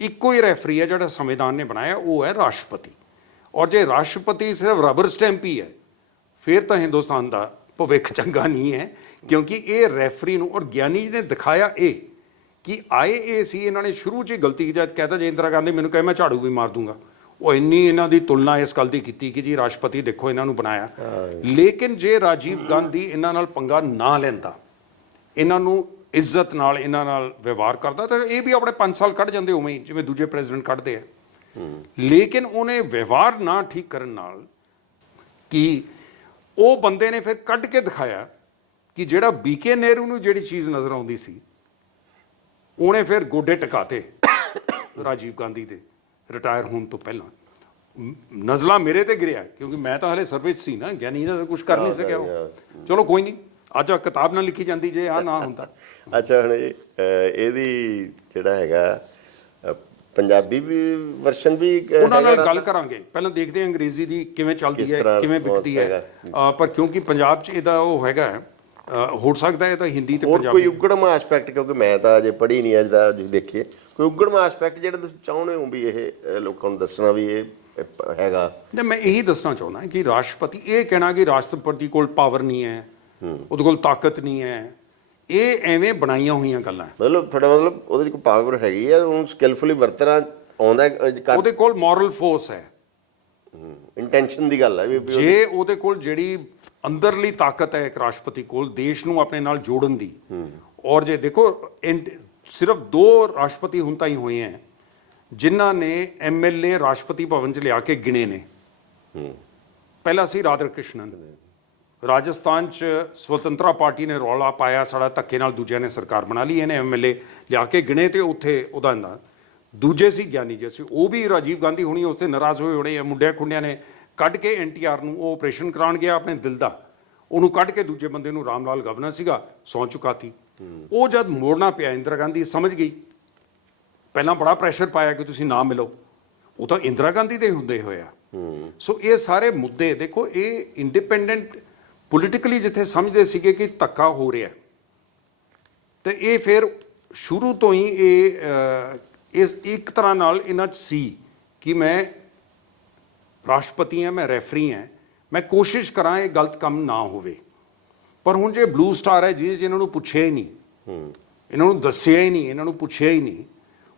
ਇੱਕੋ ਹੀ ਰੈਫਰੀ ਹੈ ਜਿਹੜਾ ਸੰਵਿਧਾਨ ਨੇ ਬਣਾਇਆ, ਉਹ ਹੈ ਰਾਸ਼ਟਰਪਤੀ। ਔਰ ਜੇ ਰਾਸ਼ਟਰਪਤੀ ਸਿਰਫ ਰਬਰ ਸਟੈਂਪ ਹੀ ਹੈ ਫਿਰ ਤਾਂ ਹਿੰਦੁਸਤਾਨ ਦਾ ਭਵਿੱਖ ਚੰਗਾ ਨਹੀਂ ਹੈ, ਕਿਉਂਕਿ ਇਹ ਰੈਫਰੀ ਨੂੰ, ਔਰ ਗਿਆਨੀ ਜੀ ਨੇ ਦਿਖਾਇਆ ਇਹ ਕਿ IAS ਇਹਨਾਂ ਨੇ ਸ਼ੁਰੂ 'ਚ ਹੀ ਗਲਤੀ ਕੀਤੀ, ਕਹਿੰਦਾ ਜੇ ਇੰਦਰਾ ਗਾਂਧੀ ਮੈਨੂੰ ਕਹੇ ਮੈਂ ਝਾੜੂ ਵੀ ਮਾਰ ਦੂੰਗਾ, ਉਹ ਇੰਨੀ ਇਹਨਾਂ ਦੀ ਤੁਲਨਾ ਇਸ ਗੱਲ ਦੀ ਕੀਤੀ ਕਿ ਜੀ ਰਾਸ਼ਟਰਪਤੀ ਦੇਖੋ ਇਹਨਾਂ ਨੂੰ ਬਣਾਇਆ। ਲੇਕਿਨ ਜੇ ਰਾਜੀਵ ਗਾਂਧੀ ਇਹਨਾਂ ਨਾਲ ਪੰਗਾ ਨਾ ਲੈਂਦਾ, ਇਹਨਾਂ ਨੂੰ ਇੱਜ਼ਤ ਨਾਲ ਇਹਨਾਂ ਨਾਲ ਵਿਵਹਾਰ ਕਰਦਾ, ਤਾਂ ਇਹ ਵੀ ਆਪਣੇ 5 ਸਾਲ ਕੱਢ ਜਾਂਦੇ ਉਵੇਂ ਹੀ ਜਿਵੇਂ ਦੂਜੇ ਪ੍ਰੈਜ਼ੀਡੈਂਟ ਕੱਢਦੇ ਆ। ਲੇਕਿਨ ਉਹਨੇ ਵਿਵਹਾਰ ਨਾ ਠੀਕ ਕਰਨ ਨਾਲ ਕਿ ਉਹ ਬੰਦੇ ਨੇ ਫਿਰ ਕੱਢ ਕੇ ਦਿਖਾਇਆ ਕਿ ਜਿਹੜਾ BK ਨਹਿਰੂ ਨੂੰ ਜਿਹੜੀ ਚੀਜ਼ ਨਜ਼ਰ ਆਉਂਦੀ ਸੀ, ਉਹਨੇ ਫਿਰ ਗੋਡੇ ਟਿਕਾਤੇ ਰਾਜੀਵ ਗਾਂਧੀ ਦੇ ਰਿਟਾਇਰ ਹੋਣ ਤੋਂ ਪਹਿਲਾਂ। ਨਜ਼ਲਾ ਮੇਰੇ ਤੇ ਗਿਰਿਆ ਕਿਉਂਕਿ ਮੈਂ ਤਾਂ ਹਲੇ ਸਰਵਿਸ ਸੀ ਨਾ, ਗਿਆਨੀ ਦਾ ਕੁਝ ਕਰ ਨਹੀਂ ਸਕਿਆ ਉਹ। ਚਲੋ ਕੋਈ ਨਹੀਂ, ਅੱਜ ਆ ਕਿਤਾਬ ਨਾ ਲਿਖੀ ਜਾਂਦੀ ਜੇ ਆ ਨਾ ਹੁੰਦਾ। ਅੱਛਾ, ਹੁਣ ਇਹਦੀ ਜਿਹੜਾ ਹੈਗਾ ਪੰਜਾਬੀ ਵੀ ਵਰਸ਼ਨ ਵੀ ਉਹਨਾਂ ਨਾਲ ਗੱਲ ਕਰਾਂਗੇ। ਪਹਿਲਾਂ ਦੇਖਦੇ ਹਾਂ ਅੰਗਰੇਜ਼ੀ ਦੀ ਕਿਵੇਂ ਚੱਲਦੀ ਹੈ, ਕਿਵੇਂ ਵਿਕਦੀ ਹੈ। ਪਰ ਕਿਉਂਕਿ ਪੰਜਾਬ 'ਚ ਇਹਦਾ ਉਹ ਹੈਗਾ, ਹੋ ਸਕਦਾ ਇਹ ਤਾਂ ਹਿੰਦੀ ਤੇ ਹੋਰ ਪੰਜਾਬੀ। ਕੋਈ ਉਗੜਵਾਂ ਐਸਪੈਕਟ, ਕਿਉਂਕਿ ਮੈਂ ਤਾਂ ਅਜੇ ਪੜ੍ਹੀ ਨਹੀਂ ਅੱਜ ਦਾ, ਜੇ ਦੇਖੀਏ ਕੋਈ ਉਗੜਵਾਂ ਐਸਪੈਕਟ ਜਿਹੜਾ ਤੁਸੀਂ ਚਾਹੁੰਦੇ ਹੋ ਵੀ ਇਹ ਲੋਕਾਂ ਨੂੰ ਦੱਸਣਾ ਵੀ ਇਹ ਹੈਗਾ? ਨਹੀਂ, ਮੈਂ ਇਹੀ ਦੱਸਣਾ ਚਾਹੁੰਦਾ ਕਿ ਰਾਸ਼ਟਰਪਤੀ, ਇਹ ਕਹਿਣਾ ਕਿ ਰਾਸ਼ਟਰਪਤੀ ਕੋਲ ਪਾਵਰ ਨਹੀਂ ਹੈ, ਉਹਦੇ ਕੋਲ ਤਾਕਤ ਨਹੀਂ ਹੈ, ਇਹ ਐਵੇਂ ਬਣਾਈਆਂ ਹੋਈਆਂ ਗੱਲਾਂ। ਮਤਲਬ ਤੁਹਾਡਾ ਮਤਲਬ ਉਹਦੇ 'ਚ ਕੋਈ ਪਾਵਰ ਹੈਗੀ ਹੈ, ਉਹਨੂੰ ਸਕਿਲਫੁਲੀ ਵਰਤਣਾ ਆਉਂਦਾ, ਉਹਦੇ ਕੋਲ ਮੋਰਲ ਫੋਰਸ ਹੈ। ਇੰਟੈਂਸ਼ਨ ਦੀ ਗੱਲ ਹੈ ਵੀ ਜੇ ਉਹਦੇ ਕੋਲ ਜਿਹੜੀ ਅੰਦਰਲੀ ਤਾਕਤ ਹੈ ਇੱਕ ਰਾਸ਼ਟਰਪਤੀ ਕੋਲ ਦੇਸ਼ ਨੂੰ ਆਪਣੇ ਨਾਲ ਜੋੜਨ ਦੀ, ਔਰ ਜੇ ਦੇਖੋ ਸਿਰਫ 2 ਰਾਸ਼ਟਰਪਤੀ ਹੁਣ ਤਾਂ ਹੀ ਹੋਏ ਹੈ ਜਿਨ੍ਹਾਂ ਨੇ MLA ਰਾਸ਼ਟਰਪਤੀ ਭਵਨ 'ਚ ਲਿਆ ਕੇ ਗਿਣੇ ਨੇ। ਪਹਿਲਾ ਸੀ ਰਾਧਾ ਕ੍ਰਿਸ਼ਨਨ, ਰਾਜਸਥਾਨ 'ਚ ਸੁਤੰਤਰਾ ਪਾਰਟੀ ਨੇ ਰੌਲਾ ਪਾਇਆ, ਸਾਡਾ ਧੱਕੇ ਨਾਲ ਦੂਜਿਆਂ ਨੇ ਸਰਕਾਰ ਬਣਾ ਲਈ, ਇਹਨੇ MLA ਲਿਆ ਕੇ ਗਿਣੇ ਤੇ ਉੱਥੇ ਉਹਦਾ ਨਾ। ਦੂਜੇ ਸੀ ਗਿਆਨੀ ਜੀ, ਉਹ ਵੀ ਰਾਜੀਵ ਗਾਂਧੀ ਹੁਣੀ ਉਸ 'ਤੇ ਨਾਰਾਜ਼ ਹੋਏ ਹੋਣੇ, ਮੁੰਡਿਆਂ ਖੁੰਡਿਆਂ ਨੇ ਕੱਢ ਕੇ NTR ਨੂੰ, ਉਹ ਆਪਰੇਸ਼ਨ ਕਰਾਉਣ ਗਿਆ ਆਪਣੇ ਦਿਲ ਦਾ, ਉਹਨੂੰ ਕੱਢ ਕੇ ਦੂਜੇ ਬੰਦੇ ਨੂੰ, ਰਾਮ ਲਾਲ ਗਵਰਨਰ ਸੀਗਾ, ਸਹੁੰ ਚੁਕਾਤੀ। ਉਹ ਜਦ ਮੋੜਨਾ ਪਿਆ, ਇੰਦਰਾ ਗਾਂਧੀ ਸਮਝ ਗਈ। ਪਹਿਲਾਂ ਬੜਾ ਪ੍ਰੈਸ਼ਰ ਪਾਇਆ ਕਿ ਤੁਸੀਂ ਨਾ ਮਿਲੋ, ਉਹ ਤਾਂ ਇੰਦਰਾ ਗਾਂਧੀ ਦੇ ਹੁੰਦੇ ਹੋਇਆ। ਸੋ ਇਹ ਸਾਰੇ ਮੁੱਦੇ ਦੇਖੋ, ਇਹ ਇੰਡੀਪੈਂਡੈਂਟ ਪੋਲੀਟੀਕਲੀ ਜਿੱਥੇ ਸਮਝਦੇ ਸੀਗੇ ਕਿ ਧੱਕਾ ਹੋ ਰਿਹਾ, ਤੇ ਇਹ ਫਿਰ ਸ਼ੁਰੂ ਤੋਂ ਹੀ ਇਹ ਇੱਕ ਤਰ੍ਹਾਂ ਨਾਲ ਇਹਨਾਂ 'ਚ ਸੀ ਕਿ ਮੈਂ ਰਾਸ਼ਟਰਪਤੀ ਹਾਂ, ਮੈਂ ਰੈਫਰੀ ਹਾਂ, ਮੈਂ ਕੋਸ਼ਿਸ਼ ਕਰਾਂ ਇਹ ਗਲਤ ਕੰਮ ਨਾ ਹੋਵੇ। ਪਰ ਹੁਣ ਜੇ ਬਲੂ ਸਟਾਰ ਹੈ ਜਿਹਦੇ 'ਚ ਇਹਨਾਂ ਨੂੰ ਪੁੱਛਿਆ ਹੀ ਨਹੀਂ, ਇਹਨਾਂ ਨੂੰ ਦੱਸਿਆ ਹੀ ਨਹੀਂ, ਇਹਨਾਂ ਨੂੰ ਪੁੱਛਿਆ ਹੀ ਨਹੀਂ।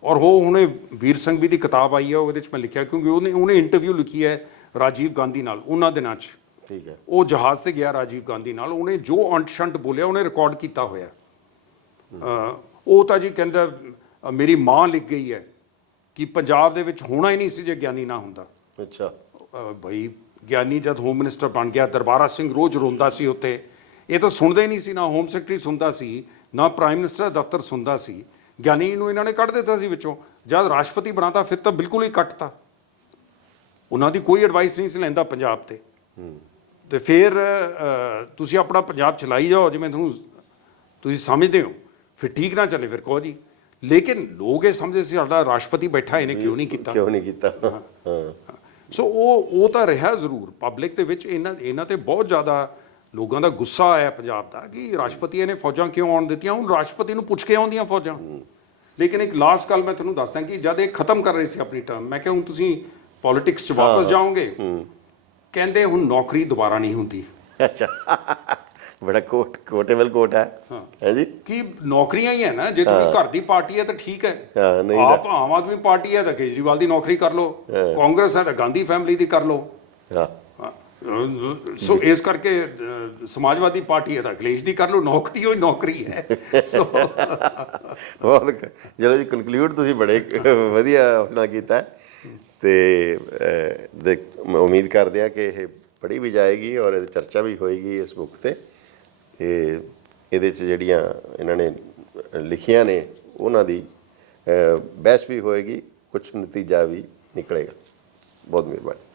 ਔਰ ਉਹ ਹੁਣੇ ਵੀਰ ਸੰਘਵੀ ਦੀ ਕਿਤਾਬ ਆਈ ਹੈ, ਉਹਦੇ 'ਚ ਮੈਂ ਲਿਖਿਆ, ਕਿਉਂਕਿ ਉਹਨੇ ਇੰਟਰਵਿਊ ਲਿਖੀ ਹੈ ਰਾਜੀਵ ਗਾਂਧੀ ਨਾਲ ਉਹਨਾਂ ਦਿਨਾਂ 'ਚ। ਠੀਕ ਹੈ, ਉਹ ਜਹਾਜ਼ ਤੇ ਗਿਆ ਰਾਜੀਵ ਗਾਂਧੀ ਨਾਲ, ਉਹਨੇ ਜੋ ਅੰਟ ਸ਼ੰਟ ਬੋਲਿਆ ਉਹਨੇ ਰਿਕਾਰਡ ਕੀਤਾ ਹੋਇਆ। ਉਹ ਤਾਂ ਜੀ ਕਹਿੰਦਾ ਮੇਰੀ ਮਾਂ ਲਿਖ ਗਈ ਹੈ ਕਿ ਪੰਜਾਬ ਦੇ ਵਿੱਚ ਹੋਣਾ ਹੀ ਨਹੀਂ ਸੀ ਜੇ ਗਿਆਨੀ ਨਾ ਹੁੰਦਾ। ਅੱਛਾ ਬਈ ਗਿਆਨੀ ਜਦ ਹੋਮ ਮਿਨਿਸਟਰ ਬਣ ਗਿਆ, ਦਰਬਾਰਾ ਸਿੰਘ ਰੋਜ਼ ਰੋਂਦਾ ਸੀ ਉੱਥੇ, ਇਹ ਤਾਂ ਸੁਣਦੇ ਨਹੀਂ ਸੀ, ਨਾ ਹੋਮ ਸੈਕਟਰੀ ਸੁਣਦਾ ਸੀ, ਨਾ ਪ੍ਰਾਈਮ ਮਿਨਿਸਟਰ ਦਾ ਦਫ਼ਤਰ ਸੁਣਦਾ ਸੀ। ਗਿਆਨੀ ਨੂੰ ਇਹਨਾਂ ਨੇ ਕੱਢ ਦਿੱਤਾ ਸੀ ਵਿੱਚੋਂ। ਜਦ ਰਾਸ਼ਟਰਪਤੀ ਬਣਾਤਾ ਫਿਰ ਤਾਂ ਬਿਲਕੁਲ ਹੀ ਕੱਟਤਾ, ਉਹਨਾਂ ਦੀ ਕੋਈ ਐਡਵਾਈਸ ਨਹੀਂ ਸੀ ਲੈਂਦਾ ਪੰਜਾਬ ਤੇ। ਤੇ ਫਿਰ ਤੁਸੀਂ ਆਪਣਾ ਪੰਜਾਬ ਚਲਾਈ ਜਾਓ ਜਿਵੇਂ ਤੁਸੀਂ ਸਮਝਦੇ ਹੋ, ਫਿਰ ਠੀਕ ਨਾ ਚੱਲੇ ਫਿਰ ਕਹੋ ਜੀ। ਲੇਕਿਨ ਲੋਕ ਇਹ ਸਮਝਦੇ ਸੀ ਸਾਡਾ ਰਾਸ਼ਟਰਪਤੀ ਬੈਠਾ, ਇਹਨੇ ਕਿਉਂ ਨਹੀਂ ਕੀਤਾ। ਸੋ ਉਹ ਤਾਂ ਰਿਹਾ ਜ਼ਰੂਰ ਪਬਲਿਕ ਦੇ ਵਿੱਚ। ਇਹਨਾਂ ਤੇ ਬਹੁਤ ਜ਼ਿਆਦਾ ਲੋਕਾਂ ਦਾ ਗੁੱਸਾ ਆਇਆ ਪੰਜਾਬ ਦਾ ਕਿ ਰਾਸ਼ਟਰਪਤੀ ਨੇ ਫੌਜਾਂ ਕਿਉਂ ਆਉਣ ਦਿੱਤੀਆਂ। ਹੁਣ ਰਾਸ਼ਟਰਪਤੀ ਨੂੰ ਪੁੱਛ ਕੇ ਆਉਂਦੀਆਂ ਫੌਜਾਂ। ਲੇਕਿਨ ਇੱਕ ਲਾਸਟ ਗੱਲ ਮੈਂ ਤੁਹਾਨੂੰ ਦੱਸਾਂ ਕਿ ਜਦ ਇਹ ਖਤਮ ਕਰ ਰਹੇ ਸੀ ਆਪਣੀ ਟਰਮ, ਮੈਂ ਕਿਹਾ ਹੁਣ ਤੁਸੀਂ ਪੋਲਿਟਿਕਸ 'ਚ ਵਾਪਸ ਜਾਓਗੇ। ਕਹਿੰਦੇ ਹੁਣ ਨੌਕਰੀ ਦੁਬਾਰਾ ਨਹੀਂ ਹੁੰਦੀ। ਅੱਛਾ, ਬੜਾ ਕੋਟੇਬਲ ਕੋਟ ਹੈ ਜੀ, ਕਿ ਨੌਕਰੀਆਂ ਹੀ ਹੈ ਨਾ। ਜੇ ਤੁਹਾਡੀ ਘਰ ਦੀ ਪਾਰਟੀ ਹੈ ਤਾਂ ਠੀਕ ਹੈ, ਆਪ ਆਮ ਆਦਮੀ ਪਾਰਟੀ ਹੈ ਤਾਂ ਕੇਜਰੀਵਾਲ ਦੀ ਨੌਕਰੀ ਕਰ ਲਓ, ਕਾਂਗਰਸ ਹੈ ਤਾਂ ਗਾਂਧੀ ਫੈਮਿਲੀ ਦੀ ਕਰ ਲਓ। ਸੋ ਇਸ ਕਰਕੇ ਸਮਾਜਵਾਦੀ ਪਾਰਟੀ ਹੈ ਤਾਂ ਅਖਿਲੇਸ਼ ਦੀ ਕਰ ਲਓ, ਨੌਕਰੀ ਹੋਈ ਨੌਕਰੀ ਹੈ। ਬਹੁਤ ਚਲੋ ਜੀ, ਕਨਕਲੂਡ ਤੁਸੀਂ ਬੜੇ ਵਧੀਆ ਨਾਲ ਕੀਤਾ ਤੇ ਉਮੀਦ ਕਰਦੇ ਹਾਂ ਕਿ ਇਹ ਪੜ੍ਹੀ ਵੀ ਜਾਏਗੀ ਔਰ ਇਹਦੀ ਚਰਚਾ ਵੀ ਹੋਏਗੀ ਇਸ ਬੁੱਕ 'ਤੇ। ਇਹਦੇ 'ਚ ਜਿਹੜੀਆਂ ਇਹਨਾਂ ਨੇ ਲਿਖੀਆਂ ਨੇ ਉਹਨਾਂ ਦੀ ਬਹਿਸ ਵੀ ਹੋਏਗੀ, ਕੁਝ ਨਤੀਜਾ ਵੀ ਨਿਕਲੇਗਾ। ਬਹੁਤ ਮਿਹਰਬਾਨੀ।